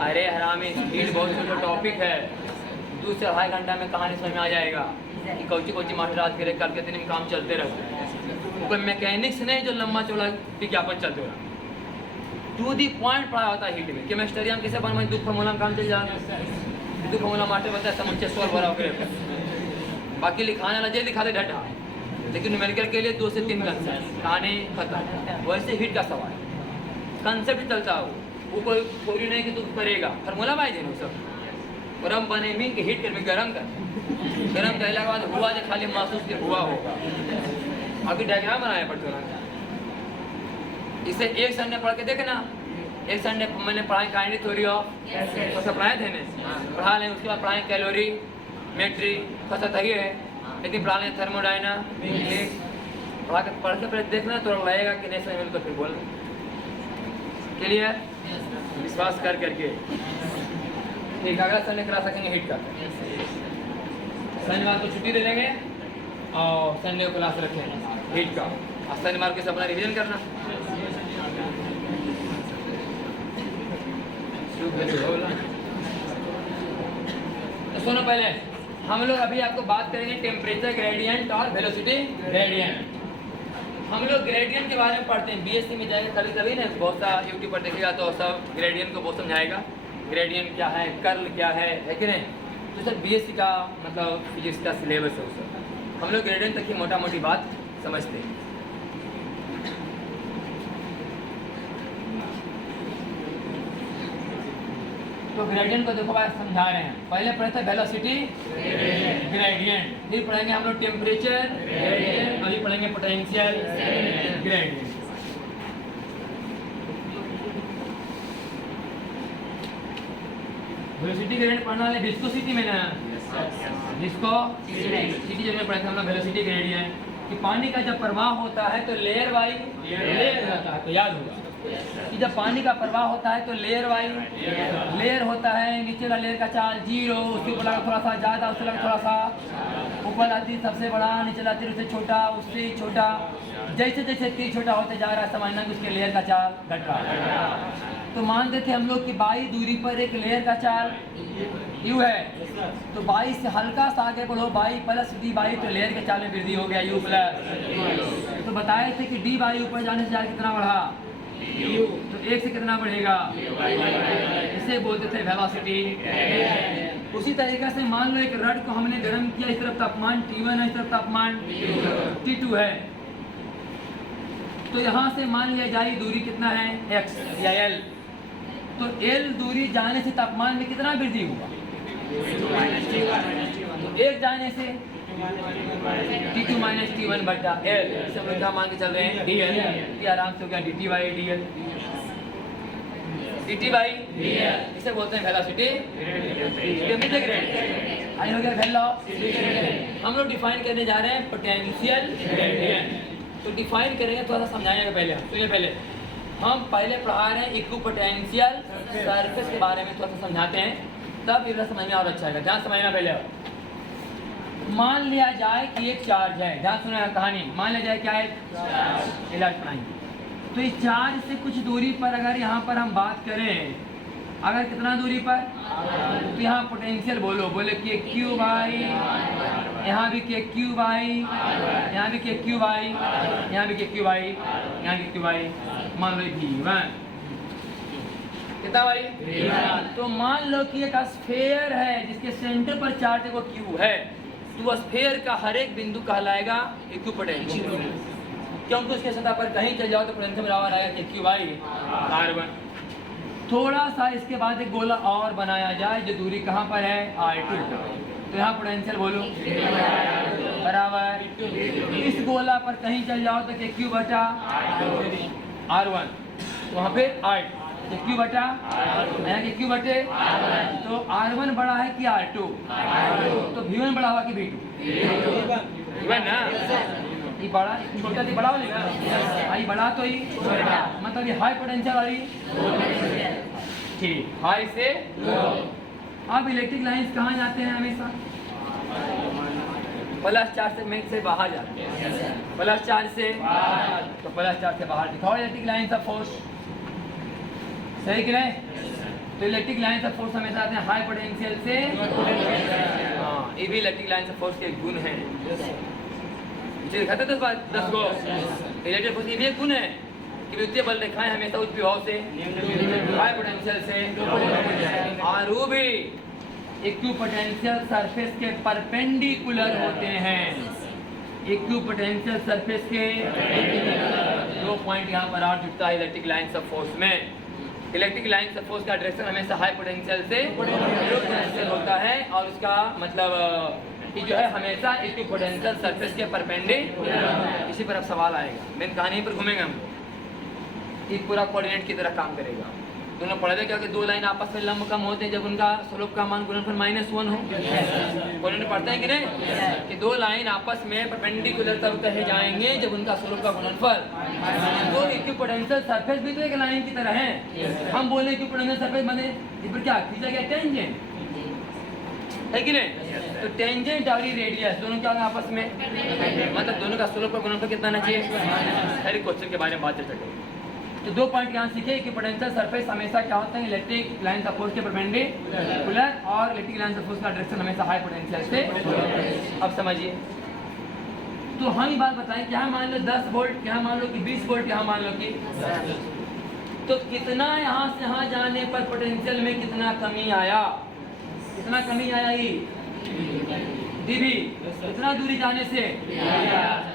अरे हरामी, हीट बहुत छोटा टॉपिक है, 2 से 2.5 घंटा में कहानी समझ में आ जाएगा कि कोची मास्टर आज करे, कल के दिन में काम चलते रहते। कोई मैकेनिक्स नहीं जो लंबा चौड़ा विज्ञापन चलते रहा, टू दी पॉइंट पढ़ा होता है हीट में। केमिस्ट्री हम कैसे बना, 2 फॉर्मूला में काम चल जाएगा, 2 फॉर्मूला मास्टर बताया समझे सॉल्व भरा होकर, बाकी लिखाने वाला जल्दी दिखा दे ढड्ढा। लेकिन न्यूमेरिकल के लिए 2 से 3 कंसेप्ट कहानी खत्म। वैसे हीट का सवाल कंसेप्ट चलता हो, वो कोई थोड़ी नहीं कि तू करेगा, फार्मूला बाई देना सब। गरम बने में कि हीट कर में गरम कर, गरम कहने के बाद हुआ जो खाली महसूस के हुआ होगा। अभी डायग्राम बनाया पड़ता है, इसे एक संडे पढ़ के देखना। एक संडे मैंने पढ़ाई काइंडली थ्योरी ऑफ, तो पढ़ाए थे ना, पढ़ा लें। उसके बाद पढ़ाएं कैलोरी मेट्री, थोड़ा सा है, लेकिन पढ़ा लें थर्मोडायनामिक्स। पढ़ के पहले देखना तो लगेगा कि नहीं समझ में, तो फिर बोल क्लियर, विश्वास कर करके। ठीक, अगला संडे करा सकेंगे हीट का। शनिवार को छुट्टी दे देंगे और संडे को क्लास रखेंगे हीट का, और शनिवार के अपना रिवीजन करना। तो सुनो, पहले हम लोग अभी आपको बात करेंगे टेम्परेचर ग्रेडियंट और वेलोसिटी ग्रेडियंट। हम लोग ग्रेडियंट के बारे में पढ़ते हैं, बीएससी में जाएंगे कभी कभी ना, बहुत सा यूट्यूब पर देखेगा तो सब ग्रेडियंट को बहुत समझाएगा, ग्रेडियंट क्या है, कर्ल क्या है कि नहीं। तो सर बीएससी का मतलब फिजिक्स का सिलेबस है उसका, हम लोग ग्रेडियंट तक की मोटा मोटी बात समझते हैं। तो ग्रेडियंट को देखो भाई समझा रहे हैं। पहले पढ़े थे वेलोसिटी ग्रेडियंट, फिर पढ़ेंगे हम लोग टेम्परेचर ग्रेडियंट, अभी पढ़ेंगे पोटेंशियल ग्रेडियंट। वेलोसिटी ग्रेडियंट पढ़ना है विस्कोसिटी में ना, विस्कोसिटी जब में पढ़ा था हम लोग वेलोसिटी ग्रेडियंट कि पानी का जब प्रवाह होता है तो लेयर वाई लेयर होता है, तो याद होगा कि जब पानी का प्रवाह होता है तो लेयर वाई लेयर होता है। नीचे वाला लेयर का चार्ज 0, उसके ऊपर लगा थोड़ा सा ज़्यादा, उससे लगा थोड़ा सा ऊपर आती सबसे बड़ा, नीचे लाती उससे छोटा, उससे छोटा, जैसे जैसे तीर छोटा होते जा रहा है समझना कि उसके लेयर का चार्ज घट रहा है। तो मानते थे हम लोग कि बाई दूरी पर एक लेयर का चार्ज यू है, तो बाई से हल्का सा आगे बढ़ो, बाई प्लस डी बाई, तो लेयर के चार्ज में वृद्धि हो गया यू प्लस। तो बताए थे कि डी बाई ऊपर जाने से चार्ज कितना बढ़ा यू, तो एक से कितना बढ़ेगा, इसे बोलते थे वेलोसिटी। उसी तरीके से मान लो एक रड को हमने गर्म किया, इस तरफ तापमान T1 है, इस तरफ तापमान T2 है, तो यहाँ से मान लिया जाए दूरी कितना है x या l, तो l दूरी जाने से तापमान में कितना वृद्धि हुआ, तो एक जाने से T2 माइनस T1 बटा L, इसे हम लोग क्या मान के चल रहे हैं dl, ये आराम से हो गया dt by dl, dt by dl, इसे बोलते हैं वेलोसिटी ग्रेडियंट। आई हो गया वेलोसिटी। हम लोग डिफाइन करने जा रहे हैं पोटेंशियल ग्रेडियंट। तो डिफाइन करेंगे, थोड़ा सा समझाएंगे पहले। तो ये पहले हम पढ़ा रहे हैं इक्विपोटेंशियल सरफेस के बारे में, थोड़ा सा समझाते हैं, तब ये समझ में और अच्छा है। ध्यान समझना पहले। मान लिया जाए कि एक चार्ज है, ध्यान सुना कहानी, मान लिया जाए क्या है इलेक्ट्रॉन, तो इस चार्ज से कुछ दूरी पर अगर यहाँ पर हम बात करें, अगर कितना दूरी पर, तो यहाँ पोटेंशियल बोले कि क्यू बाई, यहाँ भी के क्यू बाई, यहाँ भी के क्यू बाई, यहाँ भी के क्यू बाई, यहाँ के क्यू बाई, मान लो V1 कितना बाई, तो मान लो कि एक स्फीयर है जिसके सेंटर पर चार्ज को Q है, तो स्फीयर का हर एक बिंदु कहलाएगा इक्विपोटेंशियल, क्योंकि उसके सतह पर कहीं चल जाओ तो पोटेंशियल बराबर आएगा कि Q बाई R1। थोड़ा सा इसके बाद एक गोला और बनाया जाए जो दूरी कहाँ पर है R2, तो यहाँ पोटेंशियल बोलो बराबर, इस गोला पर कहीं चल जाओ तो के क्यू बटा R1, तो वहाँ पे R2 के क्यू बटा, यहाँ के क्यू बटे, तो R1 बड़ा है कि R2, तो V1 बड़ा हुआ कि V2, V1 ना, ये बड़ा छोटा थी बड़ा वाली ना, आई बड़ा तो ही मतलब ये हाई पोटेंशियल वाली, ठीक, हाई से अब इलेक्ट्रिक लाइंस कहाँ जाते हैं हमेशा, प्लस चार्ज सेगमेंट से बाहर जाते हैं, प्लस चार्ज से, तो प्लस चार्ज से बाहर दिखाओ इलेक्ट्रिक लाइंस ऑफ फोर्स, सही कि नहीं। तो इलेक्ट्रिक लाइंस ऑफ फोर्स हमेशा आते हैं हाई पोटेंशियल से, हाँ, ये भी इलेक्ट्रिक लाइंस ऑफ फोर्स के गुण है। दिखाते 10 को इलेक्ट्रिक फोर्स, ये भी एक गुण है कि विद्युतीय बल रेखाएं हमेशा उच्च विभव से, हाई पोटेंशियल से, और वो भी इक्विपोटेंशियल सरफेस के परपेंडिकुलर होते हैं। इक्विपोटेंशियल सरफेस के 2 पॉइंट यहाँ पर और जुड़ता है इलेक्ट्रिक लाइंस ऑफ फोर्स में। इलेक्ट्रिक लाइंस ऑफ फोर्स का डायरेक्शन हमेशा हाई पोटेंशियल से लो पोटेंशियल होता है, और उसका मतलब कि जो है हमेशा इक्विपोटेंशियल सरफेस के परपेंडिकुलर। इसी पर अब सवाल आएगा, मेन कहानी पर घूमेंगे हम, एक पूरा कोऑर्डिनेट की तरह काम करेगा। दोनों पढ़े थे क्या कि 2 लाइन आपस में लंब कम होते हैं जब उनका स्लोप का मान गुणनफल -1 हो। कोऑर्डिनेट पढ़ते हैं कि नहीं कि 2 लाइन आपस में परपेंडिकुलर तब कहे जाएंगे जब उनका स्लोप का गुणनफल। तो इक्विपोटेंशियल सरफेस भी तो एक लाइन की तरह है। हम बोले इक्विपोटेंशियल सरफेस बने इस पर क्या खींचा गया टेंजेंट है कि नहीं, तो टेंजेंट और रेडियस दोनों क्या आपस में, मतलब दोनों का स्लोप का गुणनफल कितना आना चाहिए। हर एक क्वेश्चन के बारे में बात चर्चा करें। तो 2 पॉइंट यहाँ सीखे कि पोटेंशियल सरफेस हमेशा क्या होता है इलेक्ट्रिक लाइंस ऑफ फोर्स के परपेंडिकुलर, और इलेक्ट्रिक लाइंस ऑफ फोर्स का डायरेक्शन हमेशा हाई पोटेंशियल से। अब समझिए, तो हम ये बात बताएं कि यहाँ मान लो 10 वोल्ट, यहाँ मान लो कि 20 वोल्ट, यहाँ मान लो कि, तो कितना यहाँ से यहाँ जाने पर पोटेंशियल में कितना कमी आया, कितना कमी आया ये dB, कितना दूरी जाने से,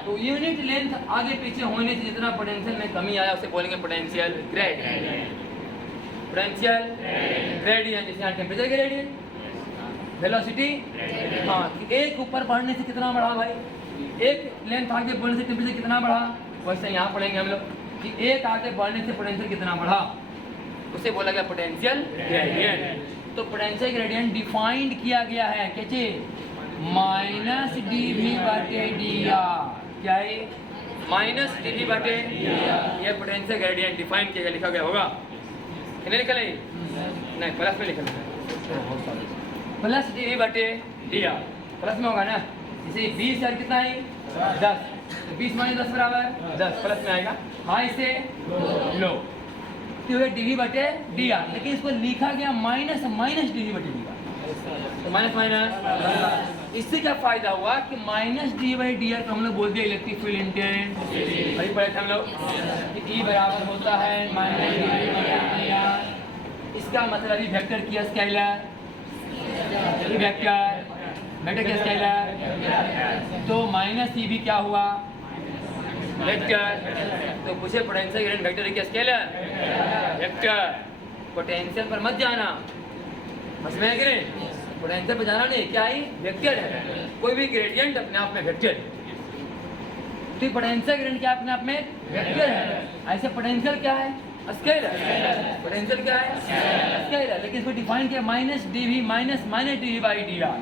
तो यूनिट लेंथ आगे पीछे होने से जितना पोटेंशियल में कमी आया उसे बोलेंगे पोटेंशियल ग्रेडियंट। पोटेंशियल ग्रेडियंट, जैसे यहाँ टेम्परेचर ग्रेडियंट, वेलोसिटी, हाँ, एक ऊपर बढ़ने से कितना बढ़ा भाई, एक लेंथ आगे बढ़ने से टेम्परेचर कितना बढ़ा, वैसे यहाँ पढ़ेंगे हम लोग कि एक आगे बढ़ने से पोटेंशियल कितना बढ़ा, उसे बोला गया पोटेंशियल ग्रेडियंट। तो पोटेंशियल ग्रेडियंट डिफाइंड किया गया है कैसे, माइनस dv बटे dr। क्या है, माइनस dv बटे, ये पोटेंशियल ग्रेडियंट डिफाइन किया गया, लिखा गया होगा, इन्हें लिखा नहीं, प्लस में लिखा है, प्लस dv बटे dr, प्लस में होगा ना। इसे 20 और कितना है 10, 20 माइनस 10 बराबर 10, प्लस में आएगा हाई से लो, तो ये dv बटे dr, लेकिन इसको लिखा गया माइनस dv बटे dr, तो माइनस माइनस। इससे क्या फायदा हुआ कि minus D by D are को हम लोग बोल दिया इलेक्ट्रिक फील्ड इंटेंस, अभी पढ़े थे हम लोग कि E बराबर होता है minus D by D are. इसका मतलब ये वेक्टर किया स्केलर, वेक्टर किया स्केलर, तो माइनस ई भी क्या हुआ वेक्टर। तो पूछे पोटेंशियल ग्रेडियंट वेक्टर क्या स्केलर वेक्टर, पोटेंशियल पर मत जाना, समझ में है कि नहीं, पोटेंशियल पर जाना नहीं, क्या है वेक्टर है, कोई भी ग्रेडियंट अपने आप में वेक्टर है, तो पोटेंशियल ग्रेडियंट क्या अपने आप में वेक्टर है। ऐसे पोटेंशियल क्या है स्केलर, पोटेंशियल क्या है स्केलर, लेकिन इसको डिफाइन किया minus dv minus dv by dr,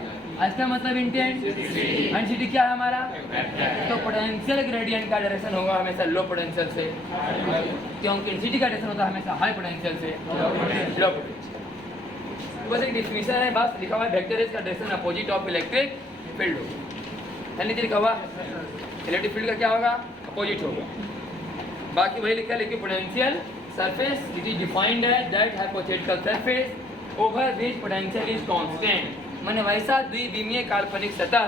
इसका मतलब इंटेंसिटी क्या है हमारा, तो पोटेंशियल ग्रेडियंट का डायरेक्शन होगा हमेशा लो पोटेंशियल से, क्योंकि इंटेंसिटी का डायरेक्शन होता है हमेशा हाई पोटेंशियल से लो पोटेंशियल। बस एक डिफिनेशन है, बस लिखा हुआ है वेक्टर इज का direction opposite of electric field होगा, यानी लिखा हुआ इलेक्ट्रिक फील्ड का क्या होगा अपोजिट होगा, बाकी वही लिखा है, लेकिन potential surface it is defined है that hypothetical surface over which potential is constant, माने वैसा द्विविमीय काल्पनिक सतह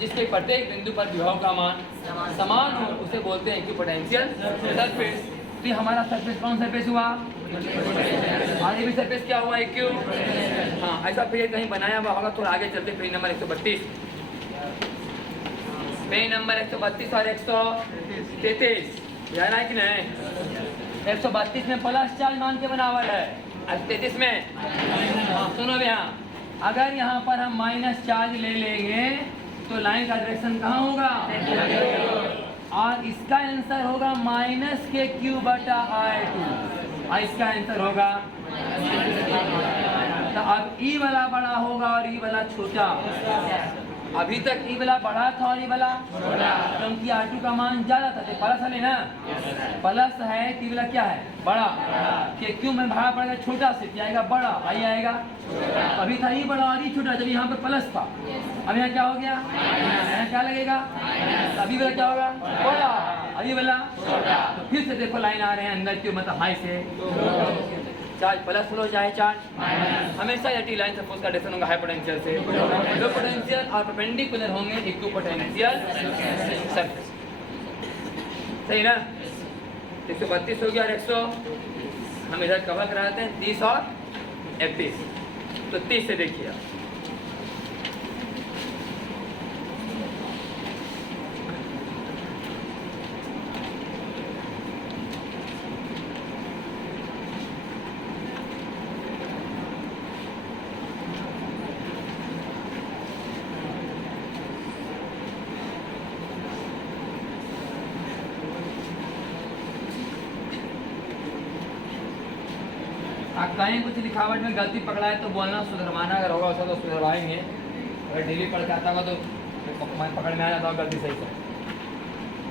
जिसके प्रत्येक बिंदु पर विभव का मान समान हो उसे बोलते हैं कि पोटेंशियल सरफेस। तो हमारा सरफेस कौन सरफेस हुआ, और ये भी सरफेस क्या हुआ क्यू, हाँ ऐसा फिर कहीं बनाया हुआ होगा, थोड़ा आगे चलते पेज नंबर 132, पेज नंबर 132 और 133 याद है कि नहीं, 132 में प्लस चार्ज मान के बनावट है, 133 में हाँ सुनो भी, हाँ अगर यहाँ पर हम माइनस चार्ज ले लेंगे तो लाइन का डायरेक्शन कहाँ होगा, और इसका आंसर होगा माइनस के क्यू बटा I2, और इसका आंसर होगा, तो अब ई वाला बड़ा होगा और ई वाला छोटा, अभी तक ई वाला बड़ा था और ई वाला क्योंकि R2 का मान ज्यादा था, तो प्लस है ना, प्लस है कि वाला क्या है बड़ा, कि क्यों में भाड़ा पड़ेगा छोटा से क्या आएगा बड़ा, आई आएगा, अभी था ई बड़ा और ई छोटा, जब यहाँ पर प्लस था, अब यहाँ क्या हो गया, यहाँ क्या लगेगा, अभी वाला क्या होगा बड़ा, अभी वाला, तो फिर से देखो लाइन आ रहे हैं अंदर क्यों, मतलब हाई से चार्ज प्लस फ्लो चाहे चार्ज, हमेशा ये लाइन सपोज का डायरेक्शन होगा हाई पोटेंशियल से लो पोटेंशियल, और परपेंडिकुलर होंगे इक्वल पोटेंशियल सरफेस, सही ना। 132 हो गया और 100 हम इधर कवर कराते हैं 30 और 31, तो 30 से देखिए कहीं कुछ लिखावट में गलती पकड़ा है तो बोलना, सुधरवाना अगर होगा उसका तो सुधरवाएंगे, अगर डेली पढ़ के आता होगा तो पकड़ में आ जाता होगा गलती सही से।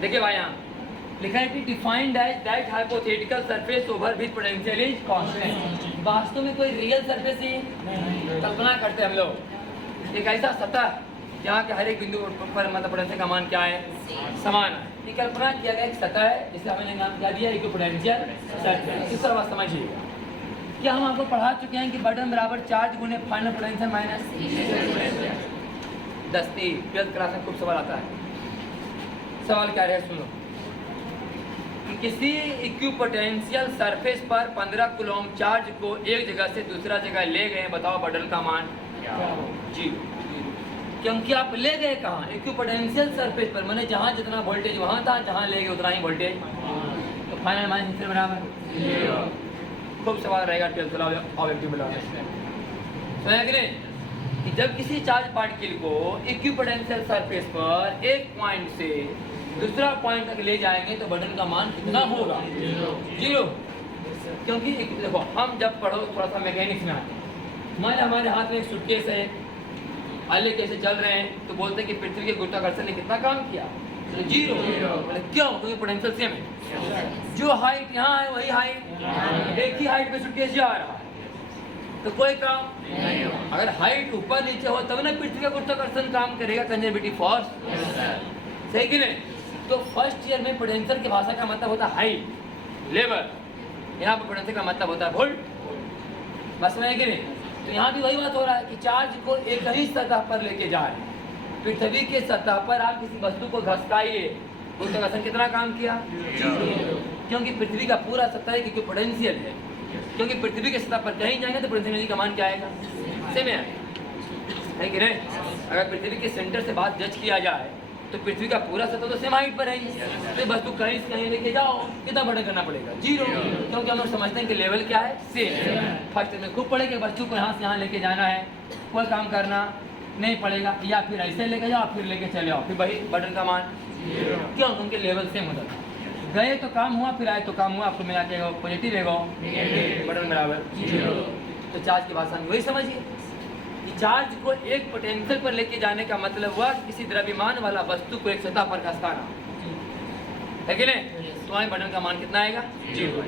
देखिए भाई यहाँ लिखा है कि defined that hypothetical surface over which potential is constant, वास्तव में कोई रियल सरफेस ही कल्पना करते हैं हम लोग, एक ऐसा सतह जहाँ के हर एक बिंदु पर मतलब पोटेंशियल का मान क्या है समान है, ये कल्पना किया गया एक सतह है जिसे हमने नाम क्या दिया इक्विपोटेंशियल सरफेस। इस तरह समझिएगा, क्या हम आपको पढ़ा चुके हैं कि बटन बराबर चार्ज गुने final potential minus 10 12th class में खूब सवाल आता है। सवाल क्या है सुनो, कि किसी इक्विपोटेंशियल सरफेस पर 15 कूलम चार्ज को एक जगह से दूसरा जगह ले गए, बताओ बटन का मान 0, क्योंकि आप ले गए कहाँ इक्विपोटेंशियल सरफेस पर, मैंने जहाँ जितना वोल्टेज वहाँ था, जहाँ ले गए उतना ही वोल्टेज, तो फाइनल माइनस बराबर खूब सवाल रहेगा 12th ऑब्जेक्टिव कि जब किसी चार्ज पार्टिकल को इक्विपोटेंशियल सरफेस पर एक पॉइंट से दूसरा पॉइंट तक ले जाएंगे तो बटन का मान कितना होगा 0, क्योंकि देखो हम जब पढ़ो थोड़ा सा मैकेनिक्स में आते हैं, मान हमारे हाथ में एक सूटकेस है, आले कैसे चल रहे हैं, तो बोलते हैं कि पृथ्वी के गुरुत्वाकर्षण ने कितना काम किया? जीरो। क्यों? क्योंकि पोटेंशियल सेम है। जो हाइट यहाँ है वही हाइट, एक ही हाइट पे सूटकेस जा रहा है, तो कोई काम नहीं। अगर हाइट ऊपर नीचे हो तब ना पृथ्वी का गुरुत्वाकर्षण काम करेगा, कंजर्वेटिव फोर्स, सही कि नहीं? तो फर्स्ट ईयर में पोटेंशियल की भाषा का मतलब होता है हाइट, लेवल। यहाँ पर पोटेंशियल का मतलब होता है वोल्ट, बस में है कि नहीं? तो यहाँ भी वही बात हो रहा है कि चार्ज को एक ही सतह पर लेके जा रहे हैं। पृथ्वी के सतह पर आप किसी वस्तु को घसकाइए, गुरुत्वाकर्षण कितना काम किया? क्योंकि पृथ्वी का पूरा सतह है, क्योंकि पोटेंशियल है। क्योंकि पृथ्वी के सतह पर कहीं जाएंगे तो पोटेंशियल का मान क्या आएगा? सेम है कि नहीं? अगर पृथ्वी के सेंटर से बात जज किया जाए तो पृथ्वी का पूरा सतह तो सेम हाइट पर है, तो वस्तु कहीं से कहीं लेके जाओ कितना बड़ा करना पड़ेगा? जीरो। क्योंकि हम लोग समझते हैं कि लेवल क्या है? सेम। फर्स्ट में खूब पड़ेगा, वस्तु को यहाँ से यहाँ लेके जाना है, कोई काम करना नहीं पड़ेगा, या फिर ऐसे लेके जाओ फिर लेके चले आओ, फिर वही बटन का मान। क्यों? उनके लेवल सेम होता था। गए तो काम हुआ, फिर आए तो काम हुआ, आपको मिला के पॉजिटिव रहेगा, बटन बराबर जीरो। तो चार्ज की भाषा में वही समझिए कि चार्ज को एक पोटेंशियल पर लेके जाने का मतलब हुआ किसी द्रव्यमान वाला वस्तु को एक सतह पर खसकाना, है कि नहीं? तो वहीं बटन का मान कितना आएगा? जीरो।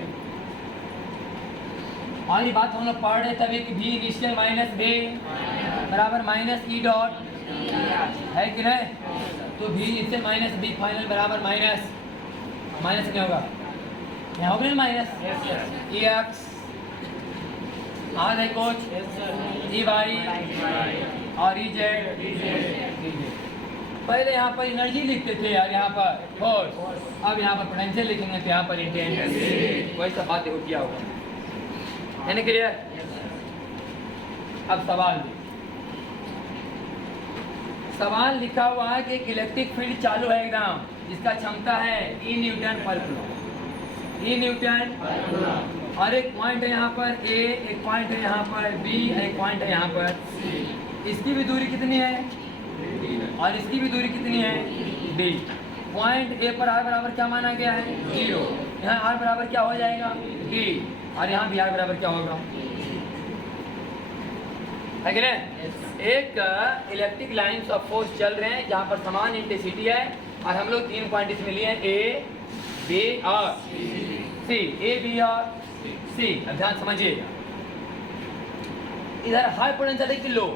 और ये बात हम लोग पढ़ रहे तभी कि भी इनिशियल माइनस बी बराबर माइनस ई डॉट, है कि नहीं? तो भी इनिशियल माइनस बी फाइनल बराबर माइनस क्या होगा? यहाँ होगा माइनस ई एक्स आर है कुछ ई वाई और ई जेड। पहले यहाँ पर एनर्जी लिखते थे यार, यहाँ पर फोर्स, अब यहाँ पर पोटेंशियल लिखेंगे तो यहाँ पर इंटेंसिटी। वही सब बातें हो किया होगा, है ना? क्लियर? अब सवाल लिखा हुआ है कि एक इलेक्ट्रिक फील्ड चालू है एकदम, जिसका क्षमता है ई न्यूटन पर कूलम। ई न्यूटन और एक पॉइंट है यहाँ पर ए, एक पॉइंट है यहाँ पर बी, एक पॉइंट है यहाँ पर सी। इसकी भी दूरी कितनी है और इसकी भी दूरी कितनी है? डी। पॉइंट ए पर आर बराबर क्या माना गया है? जीरो। यहाँ आर बराबर क्या हो जाएगा? डी। और यहाँ भी आर बराबर क्या होगा? है कि नहीं? एक इलेक्ट्रिक लाइन्स ऑफ फोर्स चल रहे हैं जहाँ पर समान इंटेंसिटी है, और हम लोग 3 पॉइंट इसमें लिए हैं, ए बी और सी। ए बी और सी। अब ध्यान समझिएगा, इधर हाई पोटेंशियल है कि low?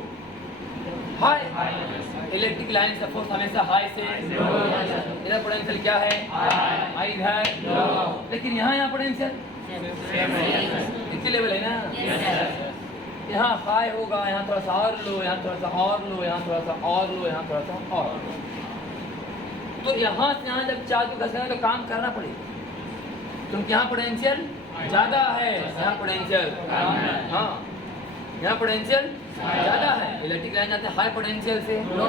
High. Electric line of force हमेशा हाई से, इधर पोटेंशियल क्या है? हाई इधर, लेकिन यहाँ पोटेंशियल इसी लेवल है ना? यहाँ हाई होगा, यहाँ थोड़ा सा और लो, यहाँ थोड़ा सा और लो, यहाँ थोड़ा सा और लो, यहाँ थोड़ा सा और। तो यहाँ से यहाँ जब चार्ज को घसना तो काम करना पड़ेगा, क्योंकि यहाँ पोटेंशियल ज़्यादा है, यहाँ पोटेंशियल हाँ, यहाँ पोटेंशियल ज़्यादा है। इलेक्ट्रिक लाइन जाते हैं हाई पोटेंशियल से, तो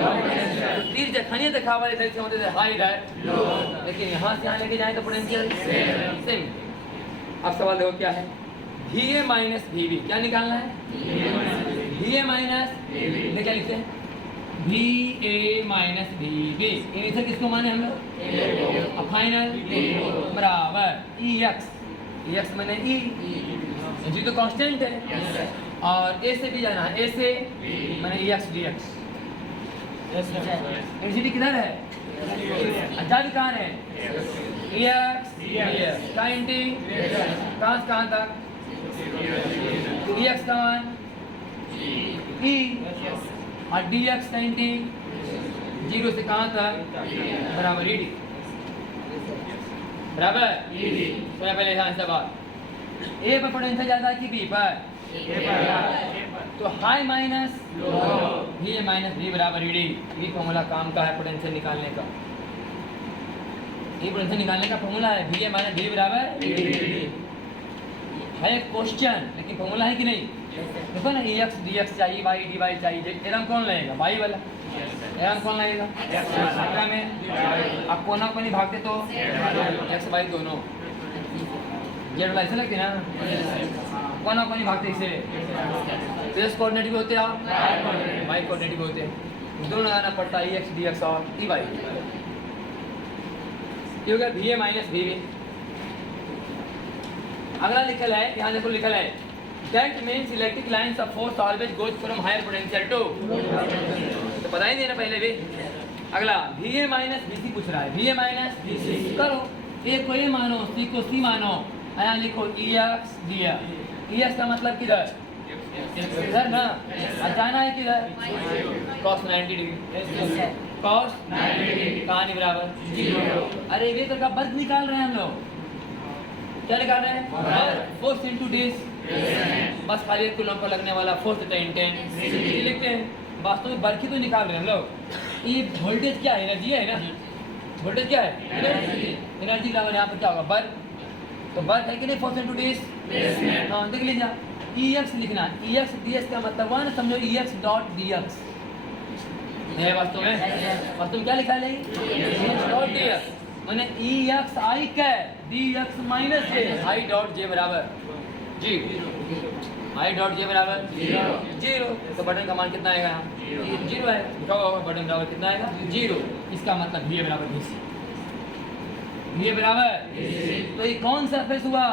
तीर जखनिया दिखा वाले इधर से होते थे हाई इधर, लेकिन यहाँ से यहाँ लेके जाए तो पोटेंशियल सेम। अब सवाल देखो क्या है? V A minus V B, क्या निकालना है? वी ए माइनस, क्या लिखते हैं? V A minus V B. Initial किसको माने हम लोग? फाइनल बराबर ई एक्स। ई एक्स माने ई, जी तो कांस्टेंट है, और ए से भी जाना है, ए से माने ई एक्स डी एक्स। एनसीटी किधर है? आजाद कहाँ है? ई एक्स डी एक्स का इंटी कहाँ से कहाँ तक? ई एक्स का मान ई और डी एक्स का इंटी 0 से कहाँ तक? बराबर ई डी, बराबर ई डी। तो पहले यहाँ से बात ए पर पोटेंशियल ज़्यादा कि बी पर? तो high minus V minus V बराबर ई डी। ये फॉर्मूला काम का है पोटेंशियल निकालने का, ये पोटेंशियल निकालने का फॉर्मूला है वी माइनस वी बराबर ई डी। है क्वेश्चन, लेकिन फॉर्मूला है कि नहीं? देखो ना, ई एक्स डी एक्स चाहिए, वाई डी वाई चाहिए, एरम कौन लगेगा? वाई वाला। एरम कौन लगेगा? आटा में आप कोना को नहीं भागते तो एक्स वाई दोनों, ये वाला ऐसे लगते ना, कोना को नहीं भागते इसे, तो एस कोऑर्डिनेट भी होते हैं और वाई कोऑर्डिनेट भी होते हैं, दोनों लगाना पड़ता है, ई एक्स डी एक्स और ई वाई। ये हो गया V A minus V B. अगला लिखल है, यहाँ देखो लिखल है that means electric lines of force always goes from higher potential to, तो पता ही नहीं ना पहले भी। अगला VA माइनस BC पूछ रहा है, VA माइनस BC करो, A को A मानो, C को C मानो, यहाँ लिखो EX दिया, EX का मतलब किधर, इधर ना, जाना है किधर, cos 90 डिग्री, cos 90 डिग्री कहानी बराबर 0। अरे वेक्टर का वर्ग निकाल रहे हैं हम लोग, क्या निकाल रहे हैं, वर्ग, फोर्स इनटू डिस, बस खाली एक कूलम पर लगने वाला फोर्स होता है इंटेंस, लिखते हैं। वास्तव में वर्ग ही तो निकाल रहे हैं हम लोग। ये वोल्टेज क्या है, एनर्जी है ना, वोल्टेज क्या है, एनर्जी बराबर यहाँ पर क्या होगा, वर्ग, तो वर्ग है कि नहीं, फोर्स इनटू डिस, हाँ देख लीजिए। EX लिखना, EX DS का मतलब हुआ ना, समझो EX डॉट DX है वास्तव में क्या लिखा है, EX डॉट DX मैंने EX I का DX minus I dot J बराबर 0, I डॉट J बराबर 0, तो बटन का मान कितना आएगा, 0 है, लिखा होगा बटन बराबर कितना आएगा 0, इसका मतलब VA बराबर BC, VA बराबर, तो ये कौन सा सरफेस हुआ,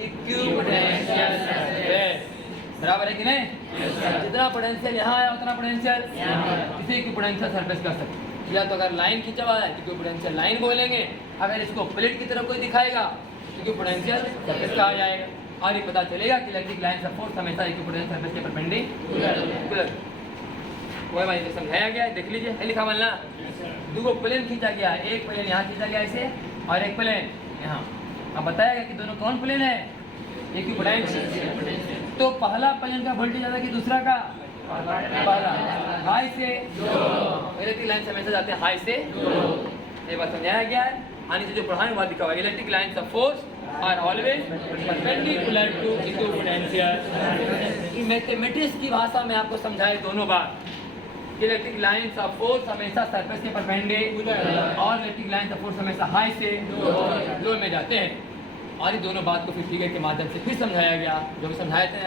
इक्विपोटेंशियल सरफेस, बराबर है कि नहीं, जितना पोटेंशियल यहाँ आया उतना पोटेंशियल इसे इक्विपोटेंशियल सरफेस कर सकते, या तो अगर लाइन खींचा हुआ है तो इक्विपोटेंशियल लाइन बोलेंगे, अगर इसको प्लेट की तरफ कोई दिखाएगा तो इक्विपोटेंशियल सरफेस कहा जाएगा, और ये पता चलेगा कि इलेक्ट्रिक लाइन ऑफ फोर्स हमेशा इक्विपोटेंशियल सरफेस के परपेंडिकुलर। वही भाई तो समझाया गया है, देख लीजिए, लिखा बनना, दो प्लेन खींचा गया है, एक प्लेन यहाँ खींचा गया ऐसे और एक प्लेन यहाँ, अब बताया गया कि दोनों कौन प्लेन है, इक्विपोटेंशियल, तो पहला प्लेन का वोल्टेज ज़्यादा कि दूसरा का, पहला हाई से इलेक्ट्रिक लाइन हमेशा जाते हैं हाई से, ये बात समझाया गया है। आने से जो पढ़ाने वाला लिखा हुआ electric lines of force are always perpendicular to equipotential. Mathematics की भाषा में आपको समझाए दोनों बात, इलेक्ट्रिक लाइन्स ऑफ फोर्स हमेशा सरफेस के परपेंडिकुलर और इलेक्ट्रिक लाइन्स ऑफ फोर्स हमेशा हाई से लो में जाते हैं, और ये दोनों बात को फिर फिगर के माध्यम से फिर समझाया गया, जो भी समझाए थे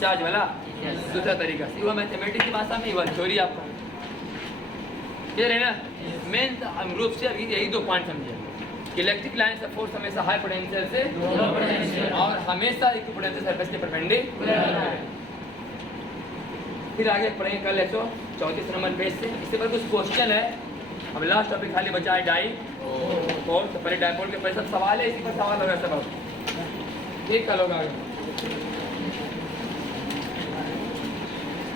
चार्ज वाला दूसरा तरीका से, वह मैथमेटिक्स की भाषा में, वह थ्योरी आपका क्लियर है ना। मेन रूप से अभी यही दो पॉइंट समझे, इलेक्ट्रिक लाइन्स ऑफ फोर्स हमेशा हाई पोटेंशियल से और हमेशा इक्विपोटेंशियल सरफेस के परपेंडिकुलर। फिर आगे पढ़ेंगे कल 134 नंबर पेज से, इससे पर कुछ क्वेश्चन है, अब लास्ट टॉपिक खाली बचा है डाइपोल, तो पहले डाइपोल के पहले सब सवाल है, इसी पर सवाल होगा सब, ठीक कल होगा।